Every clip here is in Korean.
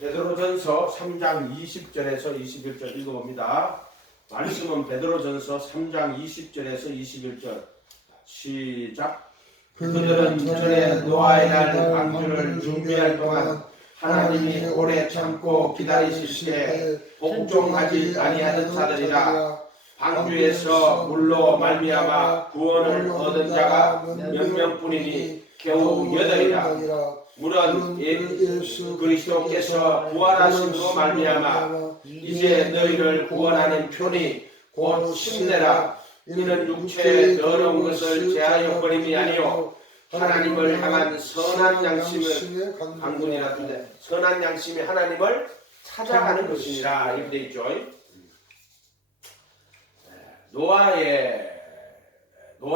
베드로전서 3장 20절에서 21절 읽어봅니다. 말씀은 베드로전서 3장 20절에서 21절. 시작. 그들은 전에 노아의 날 방주를 준비할 동안 하나님이 오래 참고 기다리실 때 복종하지 아니하는 자들이라. 방주에서 물로 말미암아 구원을 얻은 자가 몇 명뿐이니 겨우 8이라. 물은 예수 그리스도께서 부활하심으로 말미암아 이제 너희를 구원하는 편이 곧 침례라. 이는 육체의 더러운 것을 제하여 버림이 아니요 하나님을 향한 선한 양심을 강군이라 두되 선한 양심이 하나님을 찾아가는 것이니라. 이렇게 되어 있죠. 노아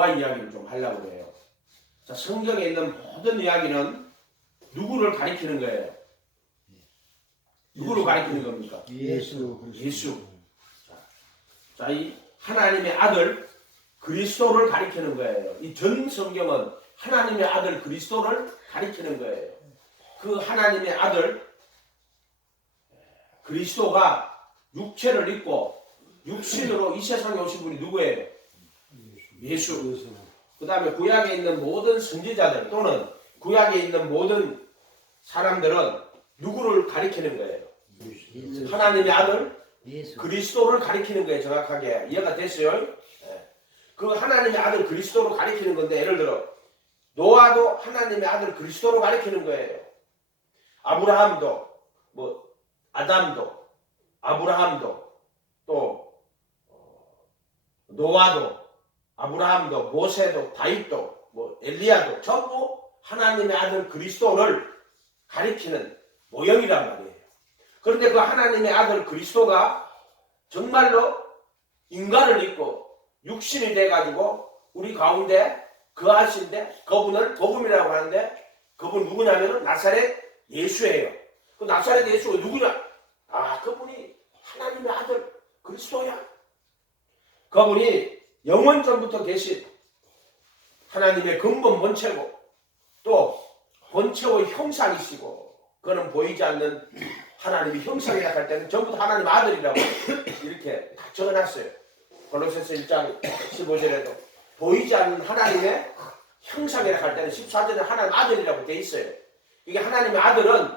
이야기를 좀 하려고 해요. 자, 성경에 있는 모든 이야기는 누구를 가리키는 거예요? 누구를 가리키는 겁니까? 예수. 자, 이 하나님의 아들 그리스도를 가리키는 거예요. 이 전 성경은 하나님의 아들 그리스도를 가리키는 거예요. 그 하나님의 아들 그리스도가 육체를 입고 육신으로 이 세상에 오신 분이 누구예요? 예수. 그 다음에 구약에 있는 모든 선지자들 또는 구약에 있는 모든 사람들은 누구를 가리키는 거예요? 하나님의 아들 그리스도를 가리키는 거예요. 정확하게 이해가 됐어요? 그 하나님의 아들 그리스도를 가리키는 건데, 예를 들어 노아도 하나님의 아들 그리스도로 가리키는 거예요. 아브라함도 아담도 아브라함도 또 노아도 아브라함도 모세도 다윗도 엘리야도 전부 하나님의 아들 그리스도를 가리키는 모형이란 말이에요. 그런데 그 하나님의 아들 그리스도가 정말로 인간을 입고 육신이 돼가지고 우리 가운데 거하신데, 그분을 복음이라고 하는데 그분 누구냐면 나사렛 예수예요. 그 나사렛 예수가 누구냐? 그분이 하나님의 아들 그리스도야. 그분이 영원전부터 계신 하나님의 근본 본체고 또 본체의 형상이시고, 그는 보이지 않는 하나님의 형상이라 할 때는 전부 다 하나님의 아들이라고 이렇게 다 적어놨어요. 골로새서 1장 15절에도 보이지 않는 하나님의 형상이라 할 때는 14절에 하나님 아들이라고 돼 있어요. 이게 하나님의 아들은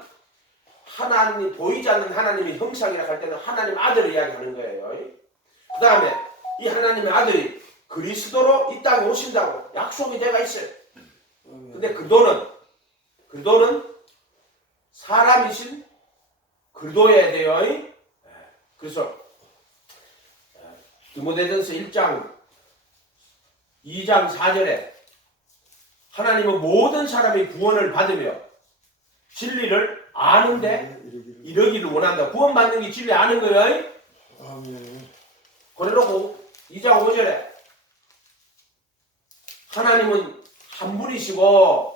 하나님 보이지 않는 하나님의 형상이라 할 때는 하나님 아들을 이야기하는 거예요. 그 다음에 이 하나님의 아들이 그리스도로 이 땅에 오신다고 약속이 되어 있어요. 근데 그도는 사람이신 그도여야 돼요. 그래서 디모데전서 1장 2장 4절에 하나님은 모든 사람이 구원을 받으며 진리를 아는데 이르기를 원한다. 구원받는 게 진리 아는 거예요. 그래놓고 2장 5절에 하나님은 한 분이시고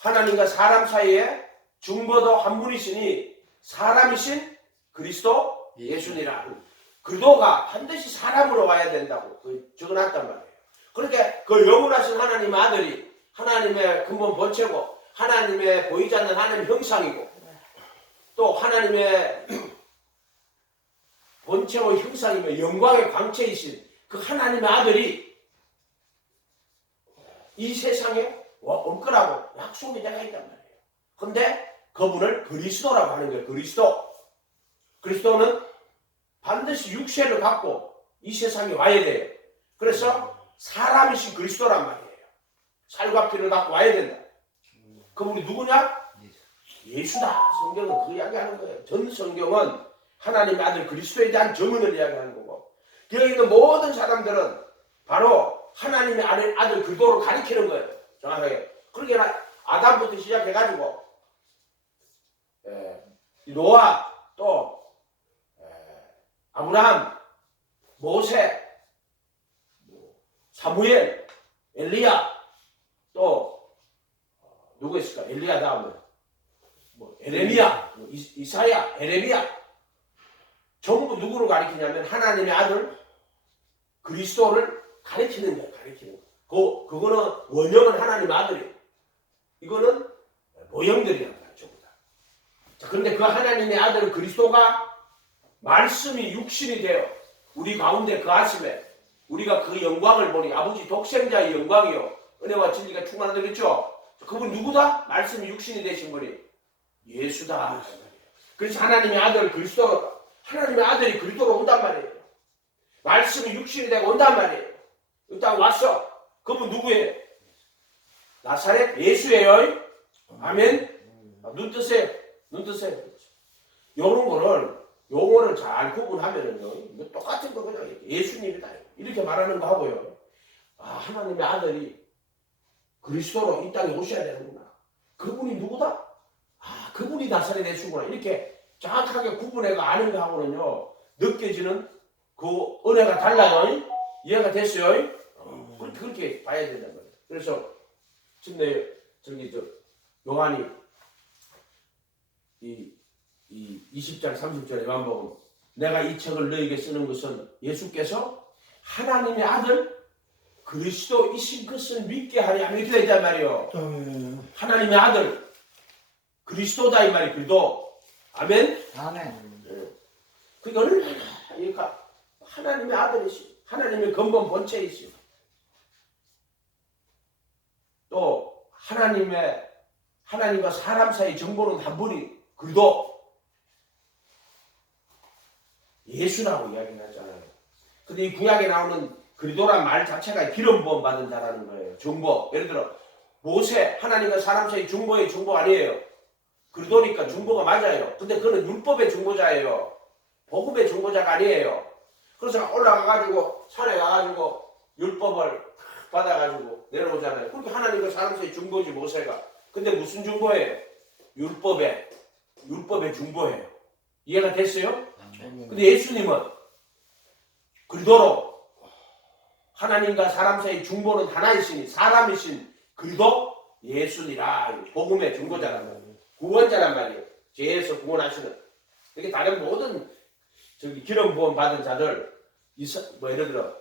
하나님과 사람 사이에 중보도 한 분이시니 사람이신 그리스도 예수니라. 그도가 반드시 사람으로 와야 된다고 적어놨단 말이에요. 그러니까 그 영원하신 하나님의 아들이 하나님의 근본 본체고 하나님의 보이지 않는 하나님의 형상이고 또 하나님의 본체의 형상이며 영광의 광채이신 그 하나님의 아들이 이 세상에 올 거라고 약속이 되어 있단 말이에요. 그런데 그분을 그리스도라고 하는 거예요. 그리스도는 반드시 육체를 갖고 이 세상에 와야 돼요. 그래서 사람이신 그리스도란 말이에요. 살과 피를 갖고 와야 된다. 그분이 누구냐? 예수다. 성경은 그 이야기하는 거예요. 전 성경은 하나님의 아들 그리스도에 대한 증언을 이야기하는 거고, 여기 있는 모든 사람들은 바로 하나님의 아들 그리스도를 가리키는 거예요. 정확하게. 그러니까 아담부터 시작해가지고 노아 또 아브라함, 모세, 사무엘, 엘리야, 또 누구 있을까? 엘리야 다음에 에레미야, 이사야, 에레미야, 전부 누구를 가리키냐면 하나님의 아들 그리스도를 가리키는 거예요. 가리키는 거. 그거는 원형은 하나님의 아들이에요. 이거는 모형들이란 말이죠. 자, 그런데 그 하나님의 아들 그리스도가 말씀이 육신이 되어 우리 가운데 거하심에 우리가 그 영광을 보니 아버지 독생자의 영광이요 은혜와 진리가 충만하다 그랬죠. 그분 누구다? 말씀이 육신이 되신 분이 예수다. 그래서 하나님의 아들 그리스도, 하나님의 아들이 그리스도로 온단 말이에요. 말씀이 육신이 되고 온단 말이에요. 일단 왔어. 그분 누구예요? 나사렛 예수예요. 아멘. 눈 뜨세요. 눈 뜨세요. 요런 거를 용어를 잘 구분하면은요, 똑같은 거 그냥 예수님이다 이렇게 말하는 거 하고요. 아, 하나님의 아들이 그리스도로 이 땅에 오셔야 되는구나. 그분이 누구다? 아, 그분이 나사렛 예수구나. 이렇게 정확하게 구분해가 아는 거 하고는요, 느껴지는 그 은혜가 달라요. 이해가 됐어요? 그렇게 봐야 된다는 거예요. 그래서 지금 요한이 이 20장 30절에 요한복음 내가 이 책을 너에게 쓰는 것은 예수께서 하나님의 아들 그리스도이신 것을 믿게 하려 이렇게 되어 있단 말이에요. 하나님의 아들 그리스도다 이 말이 그리도 아멘. 아멘. 그게 얼마나 그러니까 하나님의 아들이시, 하나님의 근본 본체이시, 또 하나님과 사람 사이 정보는 한 분이 그리도 예수라고 이야기를 하잖아요. 근데 이 구약에 나오는 그리도란 말 자체가 기름 부음 받은 자라는 거예요. 중보. 예를 들어 모세 하나님과 사람 사이 중보의 중보 아니에요. 그리도니까 중보가 맞아요. 근데 그는 율법의 중보자예요. 복음의 중보자가 아니에요. 그래서 올라가가지고 산에 가가지고 율법을 받아가지고 내려오잖아요. 그렇게 하나님과 사람 사이 중보지 모세가. 근데 무슨 중보예요? 율법의 중보예요. 이해가 됐어요? 근데 예수님은 그리도로 하나님과 사람 사이 중보는 하나이시니 사람이신 그리도 예수니라. 복음의 중보자란 말이에요. 구원자란 말이에요. 죄에서 구원하시는. 이게 다른 모든 기름 부음 받은 자들 예를 들어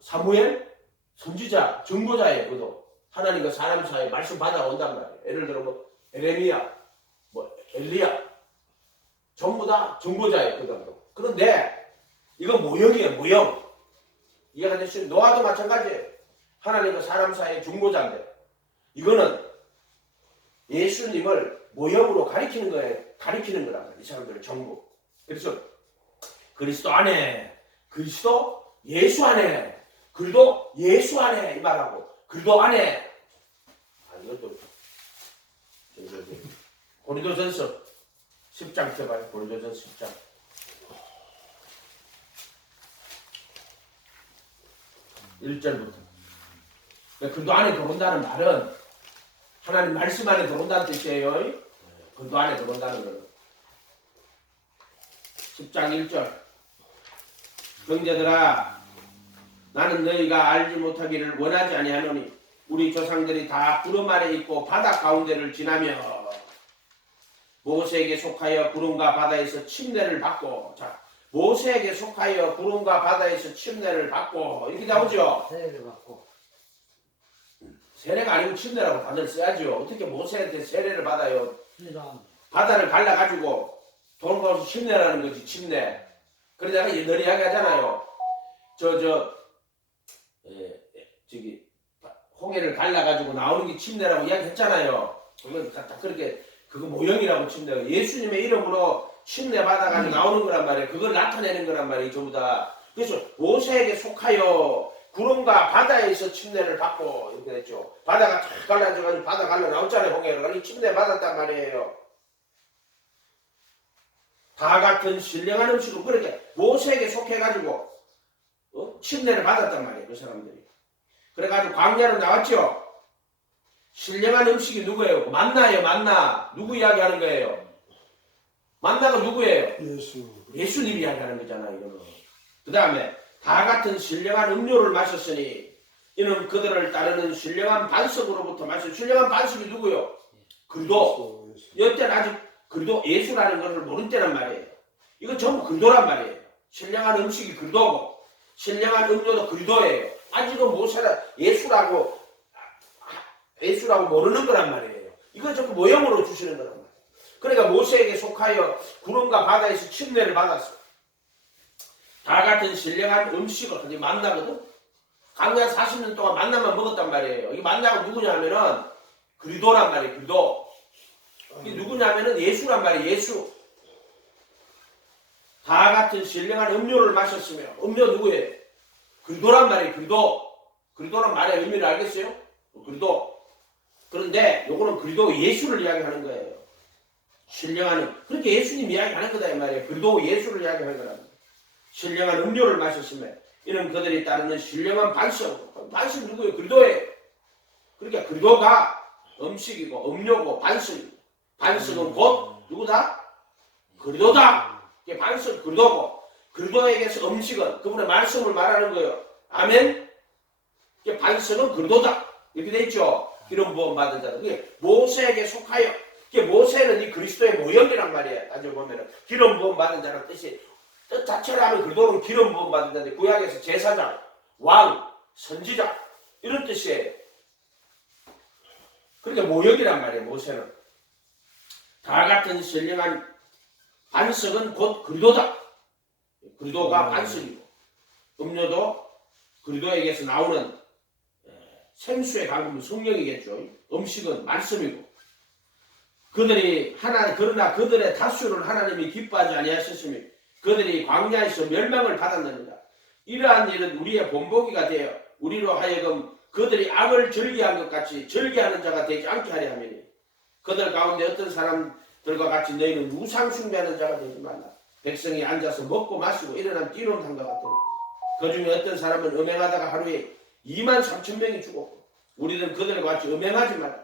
사무엘 선지자 증거자예요. 그도 하나님과 사람 사이 말씀 받아온단 말이에요. 예를 들어 에레미야 엘리야 전부 다 증거자예요. 그도. 그런데 이건 모형이에요. 모형. 이해가 됐어요? 노아도 마찬가지예요. 하나님과 사람 사이의 중보자인데 이거는 예수님을 모형으로 가리키는 거예요. 가리키는 거란 말이에요. 이 사람들의 전부. 그래서 그리스도 안에, 그리스도 예수 안에, 그리도 예수 안에 이 말하고 그리도 안에 이것도 고린도전서 10장 펴봐요. 고린도전서 10장. (1절부터) 그리도 안에 들어온다는 말은 하나님 말씀 안에 들어온다는 뜻이에요. 그리도 안에 들어온다는 거는 10장 1절 형제들아 나는 너희가 알지 못하기를 원하지 아니하노니 우리 조상들이 다 구름 아래 있고 바다 가운데를 지나며 모세에게 속하여 구름과 바다에서 침례를 받고 자 모세에게 속하여 구름과 바다에서 침례를 받고 이렇게 나오죠. 세례를 받고 세례가 아니고 침례라고 다들 써야죠. 어떻게 모세한테 세례를 받아요? 신랑 바다를 갈라가지고 돌아가서 침례라는 거지. 침례. 그러다가 늘 이야기하잖아요. 홍해를 갈라가지고 나오는 게 침례라고 이야기했잖아요. 그건 다 그렇게 그거 모형이라고 침례. 예수님의 이름으로 침례 받아가지고 나오는 거란 말이에요. 그걸 나타내는 거란 말이에요. 전부 다. 그래서 모세에게 속하여 구름과 바다에서 침례를 받고 이렇게 됐죠. 바다가 쫙 갈라져가지고 바다 갈라 나왔잖아요. 홍해를. 그러니 침례 받았단 말이에요. 다 같은 신령한 음식을 그렇게 모세에게 속해가지고 침례를 받았단 말이에요. 그 사람들이. 그래가지고 광야로 나왔죠. 신령한 음식이 누구예요? 만나예요. 만나. 누구 이야기하는 거예요? 만나가 누구예요? 예수님 이야기하는 거잖아요. 이거는. 그 다음에 다 같은 신령한 음료를 마셨으니 이는 그들을 따르는 신령한 반석으로부터 마신 신령한 반석이 누구요? 그리도 여태는 아직 그리도 예수라는 것을 모른 때란 말이에요. 이건 전부 그리도란 말이에요. 신령한 음식이 그리도고 신령한 음료도 그리도예요. 아직은 모세라 예수라고 모르는 거란 말이에요. 이건 전부 모형으로 주시는 거란 말이에요. 그러니까 모세에게 속하여 구름과 바다에서 침례를 받았어. 다 같은 신령한 음식을 이제 만나거든. 강야 40년 동안 만나만 먹었단 말이에요. 이 만나가 누구냐면은 그리도란 말이에요. 그리도. 이게 누구냐면은 예수란 말이에요. 예수. 다 같은 신령한 음료를 마셨으며, 음료 누구예요? 그리도란 말이에요. 그리도. 그리도란 말의 의미를 알겠어요? 그리도. 그런데 요거는 그리도 예수를 이야기하는 거예요. 신령한, 그렇게 예수님 이야기하는 거다 이 말이에요. 그리도 예수를 이야기하는 거랍니다. 신령한 음료를 마셨으며 이는 그들이 따르는 신령한 반석. 반석 누구예요? 그리도예요. 그러니까 그리도가 음식이고 음료고 반석이고, 반석은 곧 누구다? 그리도다. 이게 반석 그리도고, 그리도에게서 음식은 그분의 말씀을 말하는 거예요. 아멘. 이게 반석은 그리도다. 이렇게 돼 있죠. 기름 부음 받은 자들. 그게 모세에게 속하여. 이게 모세는 이 그리스도의 모형이란 말이에요. 따져보면은 기름 부음 받은 자라는 뜻이, 뜻 자체를 하면 그리도는 기름 부음 받은 자인데 구약에서 제사장, 왕, 선지자 이런 뜻이에요. 그러니까 모형이란 말이에요. 모세는 다 같은 신령한 반석은 곧 그리도다. 그리도가 반석이고, 음료도 그리도에게서 나오는 생수의 강물 성령이겠죠. 음식은 말씀이고, 그들이 그러나 그들의 다수를 하나님이 기뻐하지 아니하셨으며 그들이 광야에서 멸망을 받았느니라. 이러한 일은 우리의 본보기가 되어 우리로 하여금 그들이 악을 절기한 것 같이 절기하는 자가 되지 않게 하려 함이니, 그들 가운데 어떤 사람들과 같이 너희는 우상 숭배하는 자가 되지 말라. 백성이 앉아서 먹고 마시고 일어난 뛰논한것 같으니 그 중에 어떤 사람은 음행하다가 하루에 23,000명이 죽었고 우리는 그들과 같이 음행하지 말라.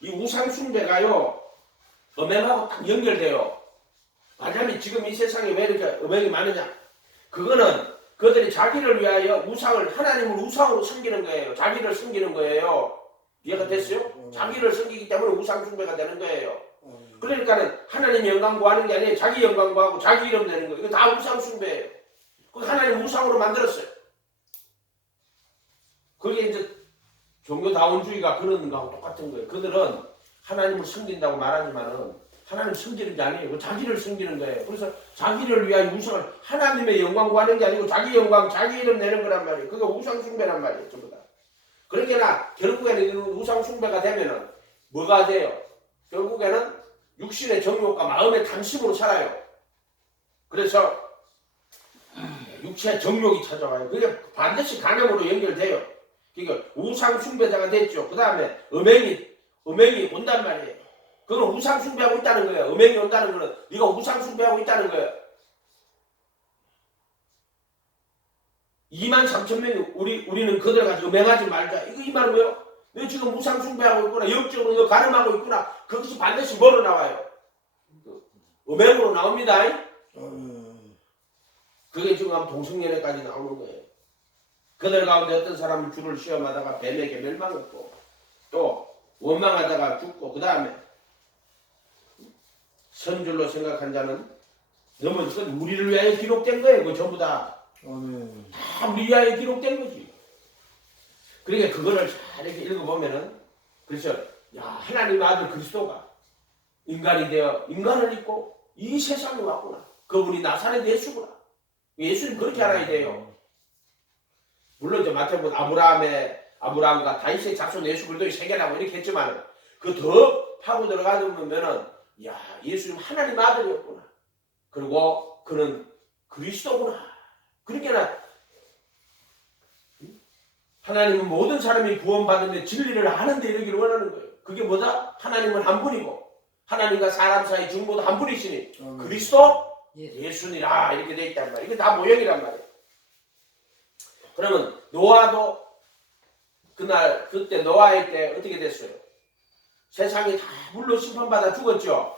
이 우상 숭배가요 음행하고 딱 연결돼요. 왜냐하면 지금 이 세상에 왜 이렇게 음행이 많으냐, 그거는 그들이 자기를 위하여 우상을, 하나님을 우상으로 섬기는 거예요. 자기를 섬기는 거예요. 이해가 됐어요? 자기를 섬기기 때문에 우상 숭배가 되는 거예요. 그러니까는 하나님 영광 구하는 게 아니에요. 자기 영광 구하고 자기 이름 내는 거예요. 이거 다 우상 숭배예요. 그 하나님 우상으로 만들었어요. 그게 이제 종교다원주의가 그런 거하고 똑같은 거예요. 그들은 하나님을 섬긴다고 말하지만은 하나님 섬기는 게 아니에요. 자기를 섬기는 거예요. 그래서 자기를 위한 우상을, 하나님의 영광 구하는 게 아니고 자기 영광, 자기 이름 내는 거란 말이에요. 그게 우상 숭배란 말이에요. 전부 다. 그러니까 결국에는 우상 숭배가 되면은 뭐가 돼요? 결국에는 육신의 정욕과 마음의 탐심으로 살아요. 그래서 육체의 정욕이 찾아와요. 그게 반드시 간음으로 연결돼요. 그러니까 우상 숭배자가 됐죠. 그 다음에 음행이 온단 말이에요. 그건 우상 숭배하고 있다는 거예요. 음행이 온다는 거는 네가 우상 숭배하고 있다는 거예요. 23,000명이 우리는 그들 같이 음행하지 말자. 이거 이 말은 뭐예요? 너 지금 우상 숭배하고 있구나. 영적으로 너 가늠하고 있구나. 그것이 반드시 뭐로 나와요? 음행으로 나옵니다. 그게 지금 동성연애까지 나오는 거예요. 그들 가운데 어떤 사람은 주를 시험하다가 뱀에게 멸망했고, 또 원망하다가 죽고, 그 다음에 선줄로 생각한 자는 넘어졌고, 우리를 위하여 기록된 거예요. 그거 전부 다. 다 우리 위하여 기록된 거지. 그러니까 그거를 잘 이렇게 읽어보면은, 그래서 야, 하나님의 아들 그리스도가 인간이 되어 인간을 입고 이 세상에 왔구나. 그분이 나사렛 예수구나. 예수님 그렇게 알아야 돼요. 물론 이제 마태복음 아브라함과 다윗의 자손 예수 그리스도의 세계라고 이렇게 했지만, 그 더 파고 들어가다 보면은 야, 예수님 하나님 아들이었구나. 그리고 그는 그리스도구나. 그러니까 하나님은 모든 사람이 구원받으며 진리를 아는데 이르기를 원하는 거예요. 그게 뭐다? 하나님은 한 분이고 하나님과 사람 사이 중보도 한 분이시니 그리스도 예수니라 이렇게 돼 있단 말이에요. 이게 다 모형이란 말이에요. 그러면 노아도 그때 노아의 때 어떻게 됐어요? 세상이 다 물로 심판받아 죽었죠.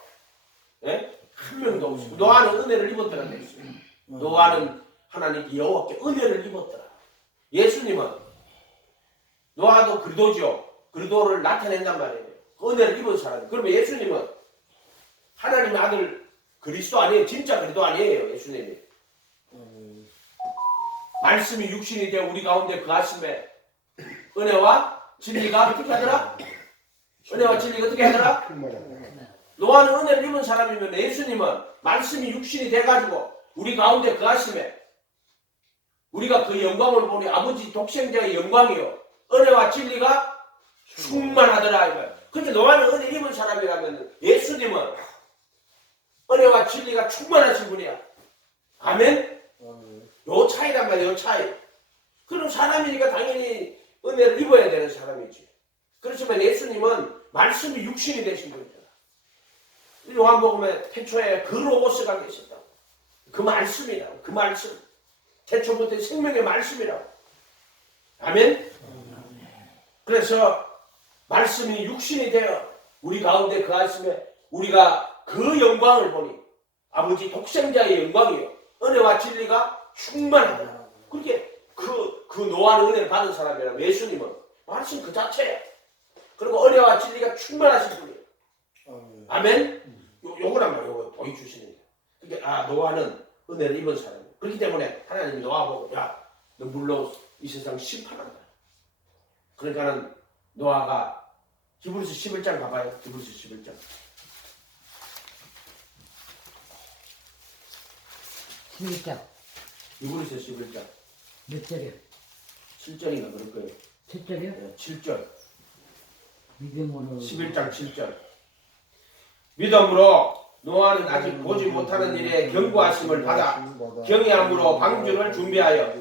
예? 한 명도 없어요. 노아는 은혜를 입었더라 그랬어요. 노아는 하나님께 여호와께 은혜를 입었더라. 예수님은 노아도 그리도죠. 그리도를 나타낸단 말이에요. 은혜를 입은 사람. 그러면 예수님은 하나님의 아들 그리스도 아니에요. 진짜 그리도 아니에요. 예수님이. 말씀이 육신이 되어 우리 가운데 그 아침에 은혜와 진리가 어떻게 하더라? 은혜와 진리가 어떻게 하더라? 노아는 은혜를 입은 사람이면 예수님은 말씀이 육신이 돼가지고 우리 가운데 거하심에 우리가 그 영광을 보니 아버지 독생자의 영광이요 은혜와 진리가 충만하더라 이거예요. 근데 노아는 은혜 입은 사람이라면 예수님은 은혜와 진리가 충만하신 분이야. 아멘? 요 차이란 말이야. 요 차이. 그럼 사람이니까 당연히 은혜를 입어야 되는 사람이지. 그렇지만 예수님은 말씀이 육신이 되신 분이잖아. 요한복음에 태초에 그 로고스가 계셨다. 그 말씀이라고. 그 말씀. 태초부터 생명의 말씀이라고. 아멘? 그래서 말씀이 육신이 되어 우리 가운데 거하심에 우리가 그 영광을 보니 아버지 독생자의 영광이요 은혜와 진리가 충만하더라. 그렇게 그 노아는 은혜를 받은 사람이라면 예수님은 말씀 그 자체야. 그리고 은혜와 진리가 충만하신 분이에요. 아멘? 요거란 말이에요. 요거 보여주시는 게. 그러니까 노아는 은혜를 입은 사람이에요. 그렇기 때문에 하나님이 노아 보고 야, 너 물로 이 세상 심판한다. 그러니까는 노아가 히브리서 11장 가봐요. 히브리서 11장. 히브리서 11장. 몇 절이요? 7절인가 그럴 거예요. 7절이요? 네, 7절. 믿음으로 11장 7절. 믿음으로 노아는 아직 보지 못하는 일에 경고하심을 받아 경외함으로 방주를 준비하여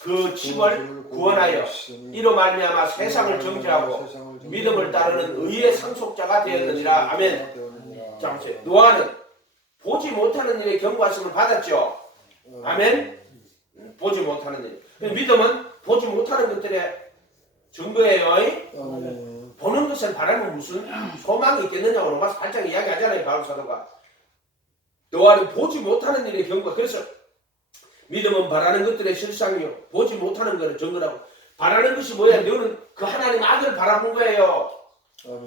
그 집을 구원하여 이로 말미암아 세상을 정죄하고 믿음을 따르는 의의 상속자가 되었느니라. 아멘. 자, 보세요. 노아는 보지 못하는 일에 경고하심을 받았죠. 아멘. 보지 못하는 일. 믿음은 보지 못하는 것들의 증거예요. 보는 것을 바라면 무슨 소망이 있겠느냐고 로마서 8장 이야기하잖아요. 바울 사도가. 노아는 보지 못하는 일에 경고. 그래서 믿음은 바라는 것들의 실상이요 보지 못하는 것을 증거라고. 바라는 것이 뭐야? 너는 그 하나님 아들을 바라본 거예요.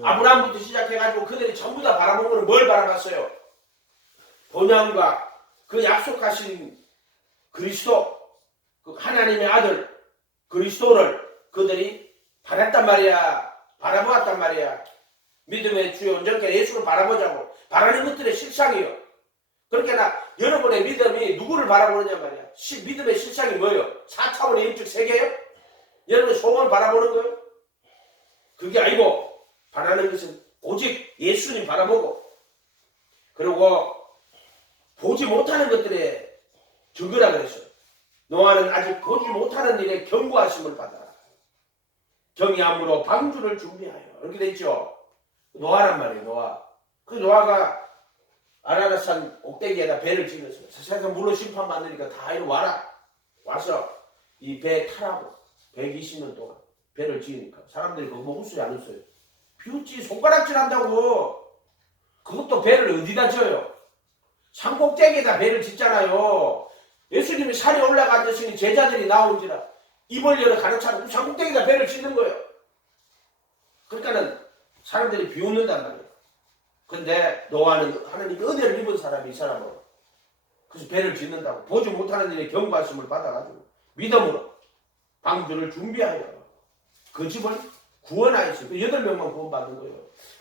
아브라함부터 시작해가지고 그들이 전부 다 바라본 거는 뭘 바라봤어요? 본향과 그 약속하신 그리스도, 그 하나님의 아들 그리스도를 그들이 바랐단 말이야. 바라보았단 말이야. 믿음의 주요 온전케 예수를 바라보자고. 바라는 것들의 실상이요. 그러니까 여러분의 믿음이 누구를 바라보느냐 말이야. 믿음의 실상이 뭐예요? 4차원의 영적 세계요? 여러분의 소원을 바라보는 거예요? 그게 아니고 바라는 것은 오직 예수님 바라보고 그리고 보지 못하는 것들의 증거라 그랬어요. 노아는 아직 보지 못하는 일에 경고하심을 받아 경외함으로 방주를 준비하여 이렇게 돼 있죠. 노아란 말이에요. 노아. 그 노아가 아라라산 옥대기에다 배를 지어서 세상 물로 심판받으니까 다 이리 와라. 와서 이 배 타라고 120년 동안 배를 지으니까 사람들이 그거 뭐 웃어요 안 웃어요? 비웃지. 손가락질 한다고. 그것도 배를 어디다 지어요? 산 꼭대기에다 배를 짓잖아요. 예수님이 산에 올라가 앉으시니 제자들이 나오지라 입을 열어 가득 차고 산 꼭대기에다 배를 짓는 거예요. 그러니까는 사람들이 비웃는단 말이에요. 근데 노아는 하나님이 은혜를 입은 사람이 이 사람은 그래서 배를 짓는다고 보지 못하는 일에 경고하심을 받아가지고 믿음으로 방주를 준비하여 그 집을 구원하였어요. 8명만 구원받는 거예요.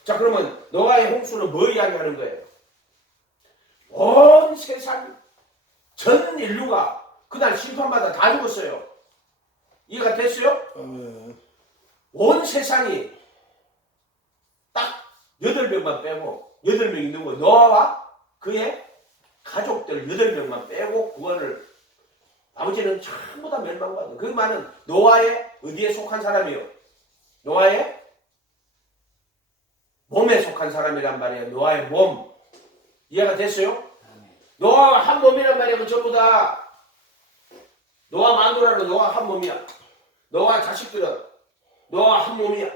자, 그러면 노아의 홍수는 뭐 이야기하는 거예요? 온 세상 전 인류가 그날 심판받아 다 죽었어요. 이해가 됐어요? 온 세상이 딱 8명만 빼고 8명 있는 거예요. 노아와 그의 가족들 8명만 빼고 구원을 나머지는 전부 다 멸망받은. 그 말은 노아의 어디에 속한 사람이요? 노아의 몸에 속한 사람이란 말이에요. 노아의 몸. 이해가 됐어요? 노아가 한 몸이란 말이에요. 그 전부 다. 노아 마누라는 노아 한 몸이야. 노아 자식들은 노아 한 몸이야.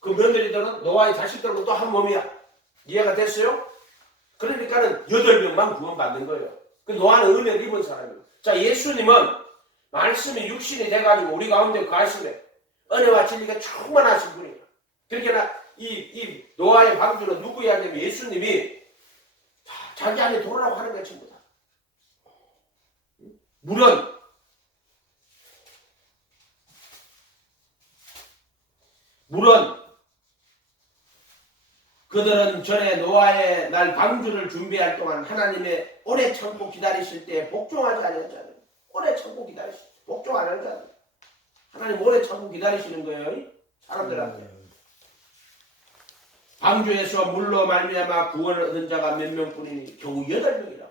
그 며느리들은 노아의 자식들은 또 한 몸이야. 이해가 됐어요? 그러니까는 8명만 구원받는 거예요. 그 노아는 은혜를 입은 사람이에요. 자, 예수님은 말씀이 육신이 돼가지고 우리 가운데 거하시되 은혜와 진리가 충만하신 분이에요. 그러니까 이 노아의 방주는 누구야 하냐면 예수님이 자기 안에 돌아라고 하는 거야 전부 다. 물은 그들은 전에 노아의 날 방주를 준비할 동안 하나님의 오래 참고 기다리실 때 복종하지 않았잖아요. 오래 참고 기다리실 때 복종 안 하잖아요. 하나님 오래 참고 기다리시는 거예요. 사람들한테. 방주에서 물로 말미암아 구원을 얻은 자가 몇 명뿐이니 겨우 8명이라.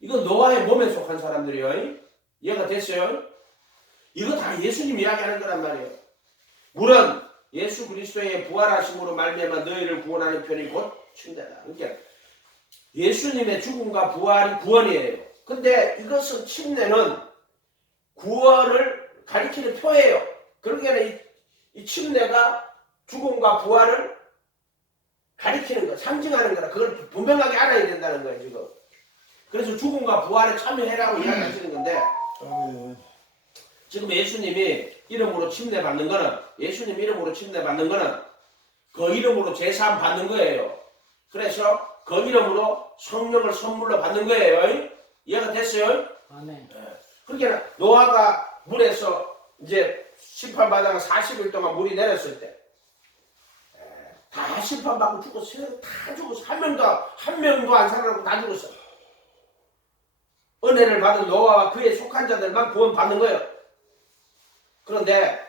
이건 노아의 몸에 속한 사람들이에요. 이해가 됐어요? 이거 다 예수님 이야기하는 거란 말이에요. 물은 예수 그리스도의 부활하심으로 말미암아 너희를 구원하는 편이 곧 침례다. 그러니까 예수님의 죽음과 부활이 구원이에요. 근데 이것은 침례는 구원을 가리키는 표예요. 그러니까 이 침례가 죽음과 부활을 가리키는 거, 상징하는 거라. 그걸 분명하게 알아야 된다는 거예요, 지금. 그래서 죽음과 부활에 참여해라고 이야기하시는 건데, 지금 예수님이 이름으로 침례 받는 거는, 예수님 이름으로 침례 받는 거는 그 이름으로 제사함 받는 거예요. 그래서 그 이름으로 성령을 선물로 받는 거예요. 이해가 됐어요? 아멘. 그러니까 노아가 물에서 이제 심판받아가 40일 동안 물이 내렸을 때, 다 심판받고 죽었어요. 다 죽었어. 한 명도 안 살아나고 다 죽었어. 은혜를 받은 노아와 그에 속한 자들만 구원 받는 거예요. 그런데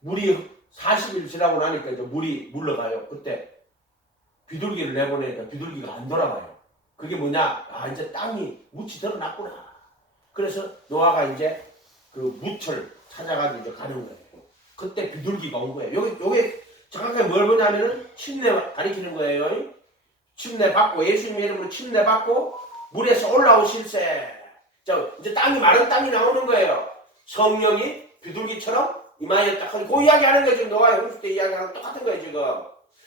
물이 40일 지나고 나니까 이제 물이 물러가요. 그때 비둘기를 내보내니까 비둘기가 안 돌아가요. 그게 뭐냐? 아, 이제 땅이 묻이 드러났구나. 그래서 노아가 이제 그 묻을 찾아가지고 이제 가는 거예요. 그때 비둘기가 온 거예요. 요게 정확하게 뭘 보냐면은 침례 가리키는 거예요. 침례 받고 예수님 이름으로 침례 받고 물에서 올라오실세. 자, 이제 땅이 마른 땅이 나오는 거예요. 성령이 비둘기처럼 이마에 딱 하고 그 이야기하는 거죠. 노아의 홍수 때 이야기하는 똑같은 거예요 지금.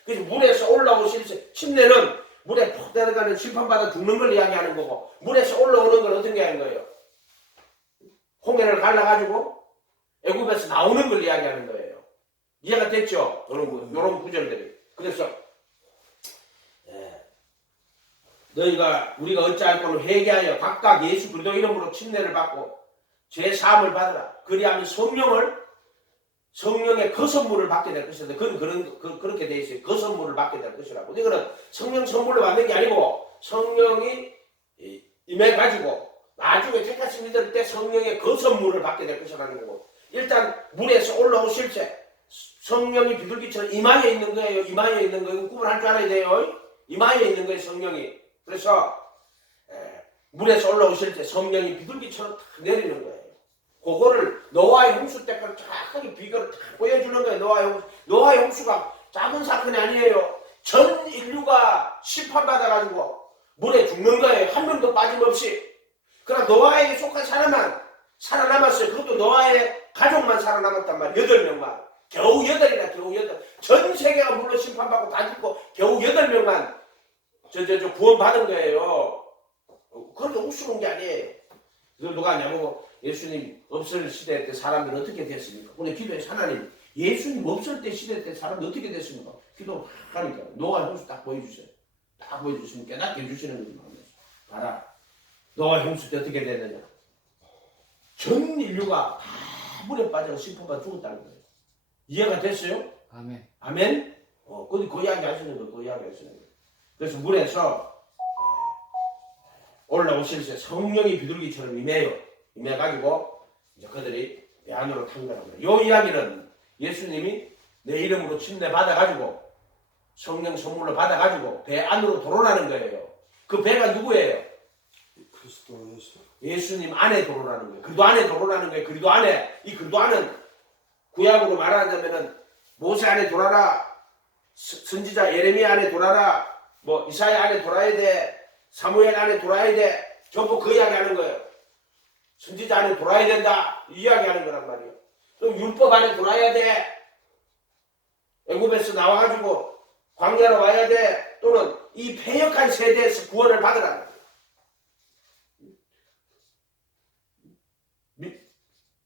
그래서 물에서 올라오실세. 침례는 물에 푹 들어가는 심판받아 죽는 걸 이야기하는 거고 물에서 올라오는 걸 어떤 게 하는 거예요? 홍해를 갈라가지고 애굽에서 나오는 걸 이야기하는 거예요. 이해가 됐죠? 이런 구절들이. 그래서 우리가 어찌할꼬는 회개하여 각각 예수 그리스도 이름으로 침례를 받고 죄 사함을 받으라. 그리하면 성령의 그 선물을 받게 될 것이다. 그렇게 돼 있어요. 그 선물을 받게 될 것이라고. 이거는 성령 선물로 받는 게 아니고 성령이 임해가지고 나중에 택하신 믿을 때 성령의 그 선물을 받게 될 것이라는 거고. 일단 물에서 올라오실 때 성령이 비둘기처럼 이마에 있는 거예요. 이마에 있는 거예요. 구분할 줄 알아야 돼요. 이마에 있는 거예요. 성령이. 그래서 물에서 올라오실 때 성령이 비둘기처럼 탁 내리는 거예요. 그거를 노아의 홍수 때까지 정확하게 비교를 딱 보여주는 거예요. 노아의 홍수가 작은 사건이 아니에요. 전 인류가 심판받아가지고 물에 죽는 거예요. 한 명도 빠짐없이. 그러나 노아에게 속한 사람만 살아남았어요. 그것도 노아의 가족만 살아남았단 말이에요. 8명만. 겨우 8이나 겨우 8. 전 세계가 물로 심판받고 다 죽고 겨우 8명만 구원받은 거예요. 그렇게 옥수는 게 아니에요. 누가 하냐면 예수님 없을 시대 때 사람들은 어떻게 됐습니까? 오늘 기도해서 하나님 예수님 없을 때 시대 때 사람들 어떻게 됐습니까? 기도하니까 노아의 홍수 딱 보여주세요. 딱 보여주시면 깨닫게 해주시는 거예요. 봐라. 노아의 홍수 때 어떻게 됐느냐. 전 인류가 다 물에 빠져서 심판받아 죽었다는 거예요. 이해가 됐어요? 아멘. 아멘? 그 이야기 하시는 거예요. 그 이야기 하시는 거예요. 그래서 물에서 올라오실 때 성령이 비둘기처럼 임해가지고 이제 그들이 배 안으로 탄 거라고 해요. 이 이야기는 예수님이 내 이름으로 침례 받아가지고 성령 선물로 받아가지고 배 안으로 들어오라는 거예요. 그 배가 누구예요? 그리스도 예수. 예수님 안에 들어오라는 거예요. 그리스도 안에 들어오라는 거예요. 그리스도 안에. 이 그리스도 안은 구약으로 말하자면은 모세 안에 돌아라, 선지자 예레미야 안에 돌아라, 뭐 이사야 안에 돌아야 돼, 사무엘 안에 돌아야 돼. 전부 그 이야기 하는 거예요. 선지자 안에 돌아야 된다. 이 이야기 하는 거란 말이에요. 그럼 율법 안에 돌아야 돼. 애굽에서 나와가지고 광야로 와야 돼. 또는 이 패역한 세대에서 구원을 받으라.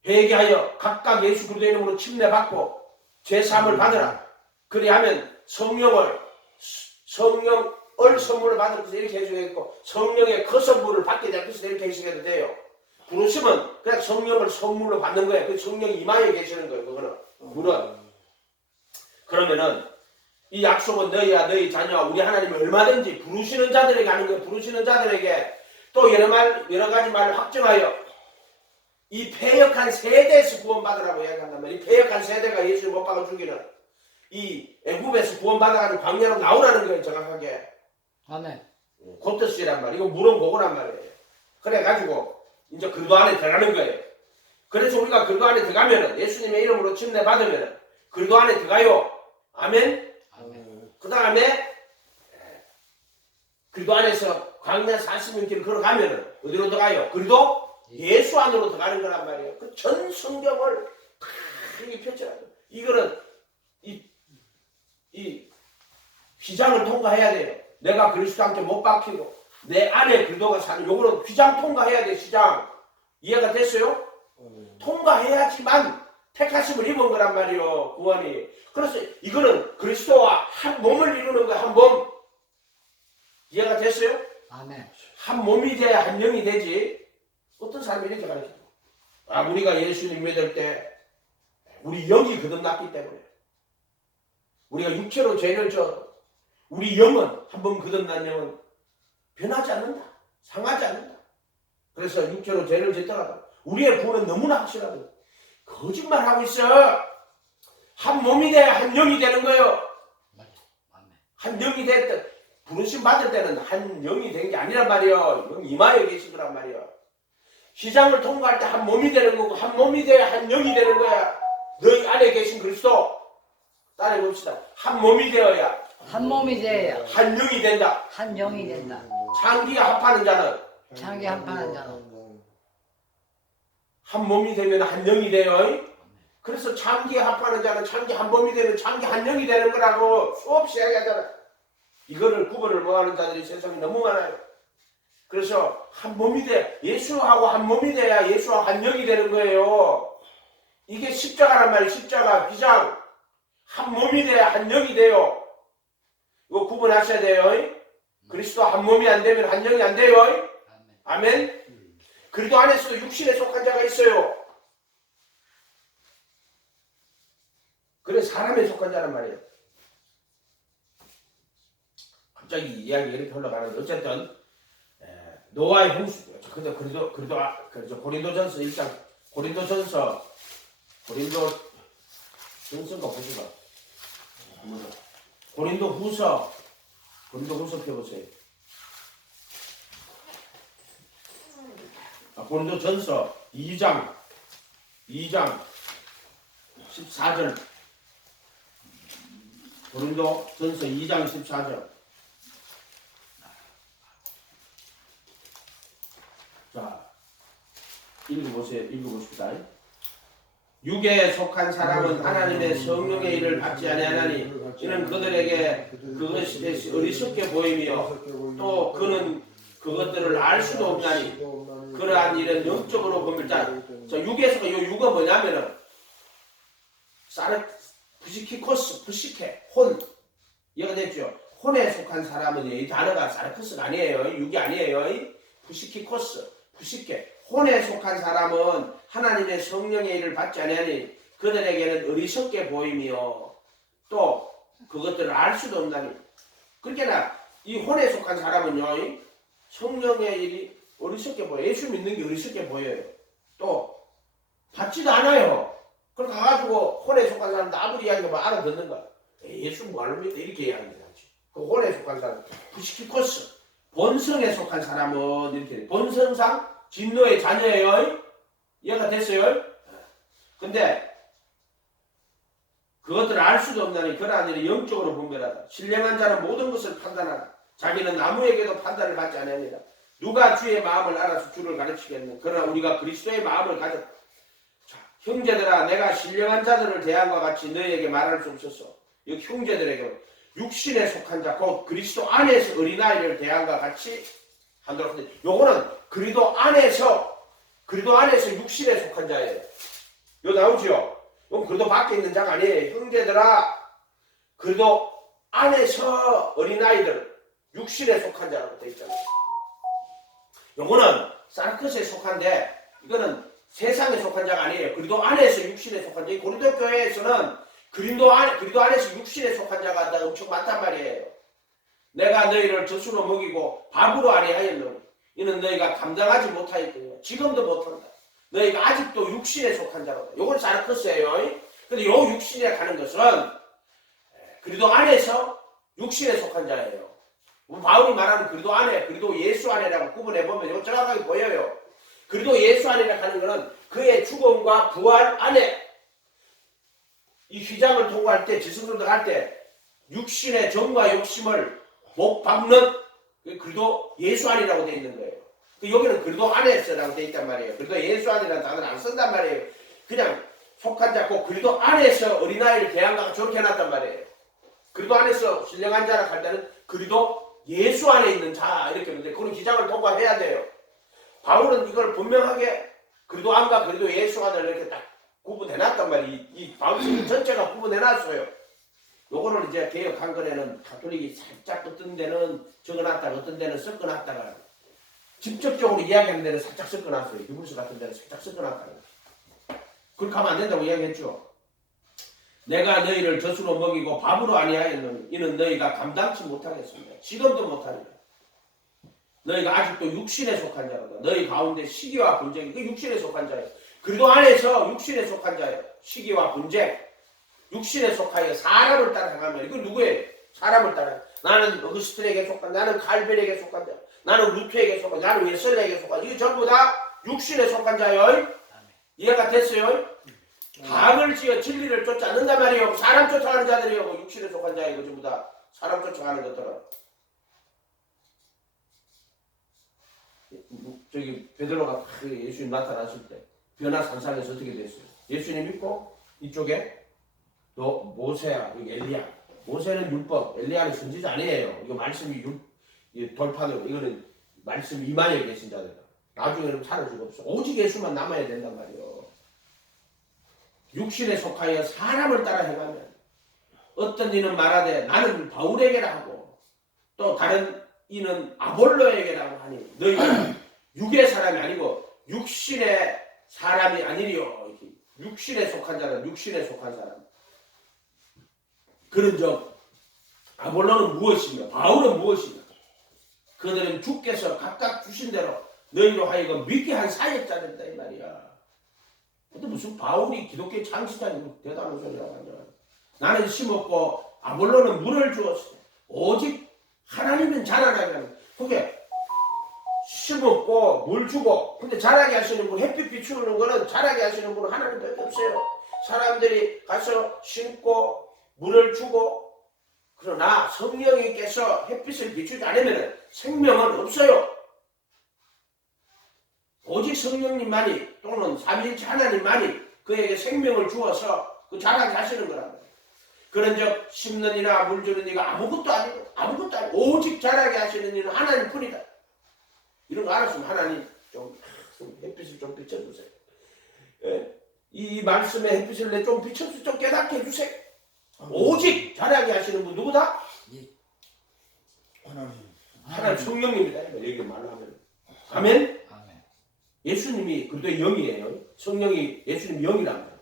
회개하여 각각 예수 그리스도의 이름으로 침례받고 죄사함을 받으라. 그리하면 성령을 선물을 받을 것을 이렇게 해주겠고 성령의 그 선물을 받게 될 것을 이렇게 해주셔도 돼요. 부르심은 그냥 성령을 선물로 받는 거예요. 그 성령이 임하에 계시는 거예요. 그거는. 물은. 그러면은 이 약속은 너희와 너희 자녀와 우리 하나님이 얼마든지 부르시는 자들에게 하는 거예요. 부르시는 자들에게 또 여러 가지 말을 확정하여 이 패역한 세대에서 구원받으라고 이야기한단 말이에요. 이 패역한 세대가 예수를 못 박아 죽이는 이 애굽에서 구원받아가지고 광야로 나오라는 거예요. 정확하게. 아멘. 곧더시란 말이에요. 이거 물은 고거란 말이에요. 그래가지고 이제 그리도 안에 들어가는 거예요. 그래서 우리가 그리도 안에 들어가면은 예수님의 이름으로 침례 받으면은 그리도 안에 들어가요. 아멘. 아멘. 그 다음에 그리도 안에서 광야 40년 길을 걸어가면은 어디로 들어가요? 그리도 예수 안으로 들어가는 거란 말이에요. 그 전 성경을 다 이렇게 펼쳐놔요. 이거는 이 휘장을 통과해야 돼요. 내가 그리스도 함께 못 박히고 내 안에 그리도가 사는 요거는 휘장 통과해야 돼. 휘장 이해가 됐어요? 통과해야지만 택하심을 입은 거란 말이에요. 구원이. 그래서 이거는 그리스도와 한 몸을 이루는 거야. 한 몸. 이해가 됐어요? 아멘. 한 몸이 돼야 한 영이 되지. 어떤 사람이 이렇게 가르쳐요. 우리가 예수님 믿을 때 우리 영이 거듭났기 때문에 우리가 육체로 죄를 져 우리 영은 한 번 거듭난 영은 변하지 않는다. 상하지 않는다. 그래서 육체로 죄를 짓더라도 우리의 구원은 너무나 확실하고 거짓말하고 있어. 한 몸이 돼야 한 영이 되는 거예요. 한 영이 됐든 부르심 받을 때는 한 영이 된 게 아니란 말이에요. 영 이마에 계신 거란 말이에요. 시장을 통과할 때 한 몸이 되는 거고 한 몸이 돼야 한 영이 되는 거야. 너희 안에 계신 그리스도 따라해 봅시다. 한 몸이 되어야 한 몸이 돼야 한 영이 된다. 한 영이 된다. 장기가 합하는 자는 장기 한판한 자는 한 몸이 되면 한 영이 돼요. 그래서 장기에 합하는 자는 장기 한 몸이 되면 장기 한 영이 되는 거라고 수없이 이야기하잖아. 이거를 구분을 못하는 자들이 세상에 너무 많아요. 그래서 한 몸이 돼. 예수하고 한 몸이 돼야 예수와 한 영이 되는 거예요. 이게 십자가란 말이에요. 십자가, 비장. 한 몸이 돼야 한 영이 돼요. 이거 구분하셔야 돼요. 그리스도 한 몸이 안 되면 한 영이 안 돼요. 아멘. 그리도 안에서도 육신에 속한 자가 있어요. 그래 사람에 속한 자란 말이에요. 갑자기 이야기가 이렇게 흘러가는데 어쨌든 노아의 홍수. 근데 그래도 고린도전서 1장 고린도전서가 보시가 고린도후서 펴보세요. 고린도전서 2장 14절. 고린도전서 2장 14절. 자, 읽어보십시다. 육에 속한 사람은 하나님의 성령의 일을 받지 아니하나니 이는 그들에게 그것이 어리석게 보이며 또 그는 그것들을 알 수도 없나니 그러한 일은 영적으로 보밀다. 자, 육에서 이 육은 뭐냐면은 부시키코스, 부시케, 혼. 이해가 됐죠? 혼에 속한 사람은 이 단어가 사르크스가 아니에요. 육이 아니에요. 부시키코스, 부시케. 혼에 속한 사람은 하나님의 성령의 일을 받지 아니하니 그들에게는 어리석게 보이며 또 그것들을 알 수도 없나니. 그러니까 이 혼에 속한 사람은요, 성령의 일이 어리석게 보여요. 예수 믿는 게 어리석게 보여요. 또 받지도 않아요. 그럼 가가지고 혼에 속한 사람도 아무리 이야기하면 알아듣는 거야. 예수 뭐하러 믿어? 이렇게 이야기하지. 그 혼에 속한 사람, 부시키코스. 본성에 속한 사람은 이렇게 본성상 진노의 자녀예요. 이해가 됐어요? 근데 그것들을 알 수도 없나니 그러한 일이 영적으로 분별하다. 신령한 자는 모든 것을 판단하다. 자기는 아무에게도 판단을 받지 않습니다. 누가 주의 마음을 알아서 주를 가르치겠는. 그러나 우리가 그리스도의 마음을 가졌다. 자, 형제들아 내가 신령한 자들을 대함과 같이 너희에게 말할 수 없었어. 이 형제들에게 육신에 속한 자, 곧 그리스도 안에서 어린아이를 대함과 같이 한다고 하는데 요거는 그리스도 안에서 육신에 속한 자예요. 요 나오죠? 이건 그리스도 밖에 있는 자가 아니에요. 형제들아 그리스도 안에서 어린아이들 육신에 속한 자라고 되어 있잖아요. 요거는 사르크스에 속한데 이거는 세상에 속한 자가 아니에요. 그리스도 안에서 육신에 속한 자. 이 고린도 교회에서는 그리스도 안에서 육신에 속한 자가 엄청 많단 말이에요. 내가 너희를 젖으로 먹이고 밥으로 아니하였노니 이는 너희가 감당하지 못하였거니와 지금도 못한다. 너희가 아직도 육신에 속한 자로다. 요건 사르크스예요. 근데 요 육신에 가는 것은 그리스도 안에서 육신에 속한 자예요. 바울이 말하는 그리스도 안에, 그리스도 예수 안에라고 구분해 보면 이거 정확하게 보여요. 그리스도 예수 안에라 하는 것은 그의 죽음과 부활 안에 이 휘장을 통과할 때, 지성소로 갈 때 육신의 정과 욕심을 못 박는 그리스도 예수 안이라고 되어 있는 거예요. 여기는 그리스도 안에서라고 되어 있단 말이에요. 그리스도 예수 안이라는 단어를 안 쓴단 말이에요. 그냥 속한 자, 꼭 그리스도 안에서 어린아이를 대한다고 저렇게 해놨단 말이에요. 그리스도 안에서 신령한 자라 할 때는 그리스도 예수 안에 있는 자 이렇게 하는데 그런 기장을 통과해야 돼요. 바울은 이걸 분명하게 그리스도 안과 그리스도 예수 안을 이렇게 딱 구분해놨단 말이에요. 이 바울 전체가 구분해놨어요. 요거를 이제 개혁 한글에는 가톨릭이 살짝 어떤 데는 적어놨다가 어떤 데는 섞어놨다가 직접적으로 이야기하는 데는 살짝 섞어놨어요. 유불서 같은 데는 살짝 섞어놨다가 그렇게 하면 안 된다고 이야기했죠. 내가 너희를 젖으로 먹이고 밥으로 아니하였노니 이는 너희가 감당치 못하겠습니다. 지금도 못하리라. 너희가 아직도 육신에 속한 자로다. 너희 가운데 시기와 분쟁이 그 육신에 속한 자예요. 그리도 안에서 육신에 속한 자예요. 시기와 분쟁 육신에 속하여 사람을 따라가면 이건 누구예요? 사람을 따라. 나는 어거스틴에게 속한 나는 칼빈에게 속한 자 나는 루트에게 속한 나는 웨슬레에게 속한 이게 전부 다 육신에 속한 자예요. 이해가 됐어요? 악을 지어 진리를 쫓지 않는단 말이에요. 사람 쫓아가는 자들이요. 육신에 속한 자이고 전부 다 사람 쫓아가는 것들은. 저기 베드로가 예수님 나타났을 때 변화 산상에서 어떻게 됐어요? 예수님 믿고 이쪽에 또 모세야, 엘리야. 모세는 율법, 엘리야는 선지자 아니에요. 이거 말씀이 돌판으로 이거는 말씀 이만에 계신 자들. 나중에는 사라지고 없어. 오직 예수만 남아야 된단 말이에요. 육신에 속하여 사람을 따라 해가면 어떤 이는 말하되 나는 바울에게라 하고 또 다른 이는 아볼로에게라고 하니 너희는 육의 사람이 아니고 육신의 사람이 아니리요. 육신에 속한 자는 육신에 속한 사람. 그런즉 아볼로는 무엇이며 바울은 무엇이며 그들은 주께서 각각 주신 대로 너희로 하여금 믿게 한 사역자들이다 이 말이야. 근데 무슨 바울이 기독교의 창시자니 대단한 소리라고 하냐. 나는 심었고 아볼로는 물을 주었어. 오직 하나님은 자라나게 하는. 그게 심었고 물 주고 근데 자라게 하시는 분 햇빛 비추는 거는 자라게 하시는 분은 하나님밖에 없어요. 사람들이 가서 심고 물을 주고 그러나 성령님께서 햇빛을 비추지 않으면 생명은 없어요. 오직 성령님만이 또는 삼위일체 하나님만이 그에게 생명을 주어서 그 자라게 하시는 거란 말이에요. 그런즉 심는 이나 물 주는 이가 아무것도 아니고 오직 자라게 하시는 이는 하나님뿐이다. 이런 거 알았으면 하나님 좀 햇빛을 좀 비춰주세요. 예? 이 말씀에 햇빛을 좀 비춰서 좀 깨닫게 해주세요. 오직 자라게 하시는 분 누구다? 하나님 성령님이다. 여기 말로 하면 아멘. 예수님이 그리스도의 영이에요. 성령이 예수님 영이란 말이에요.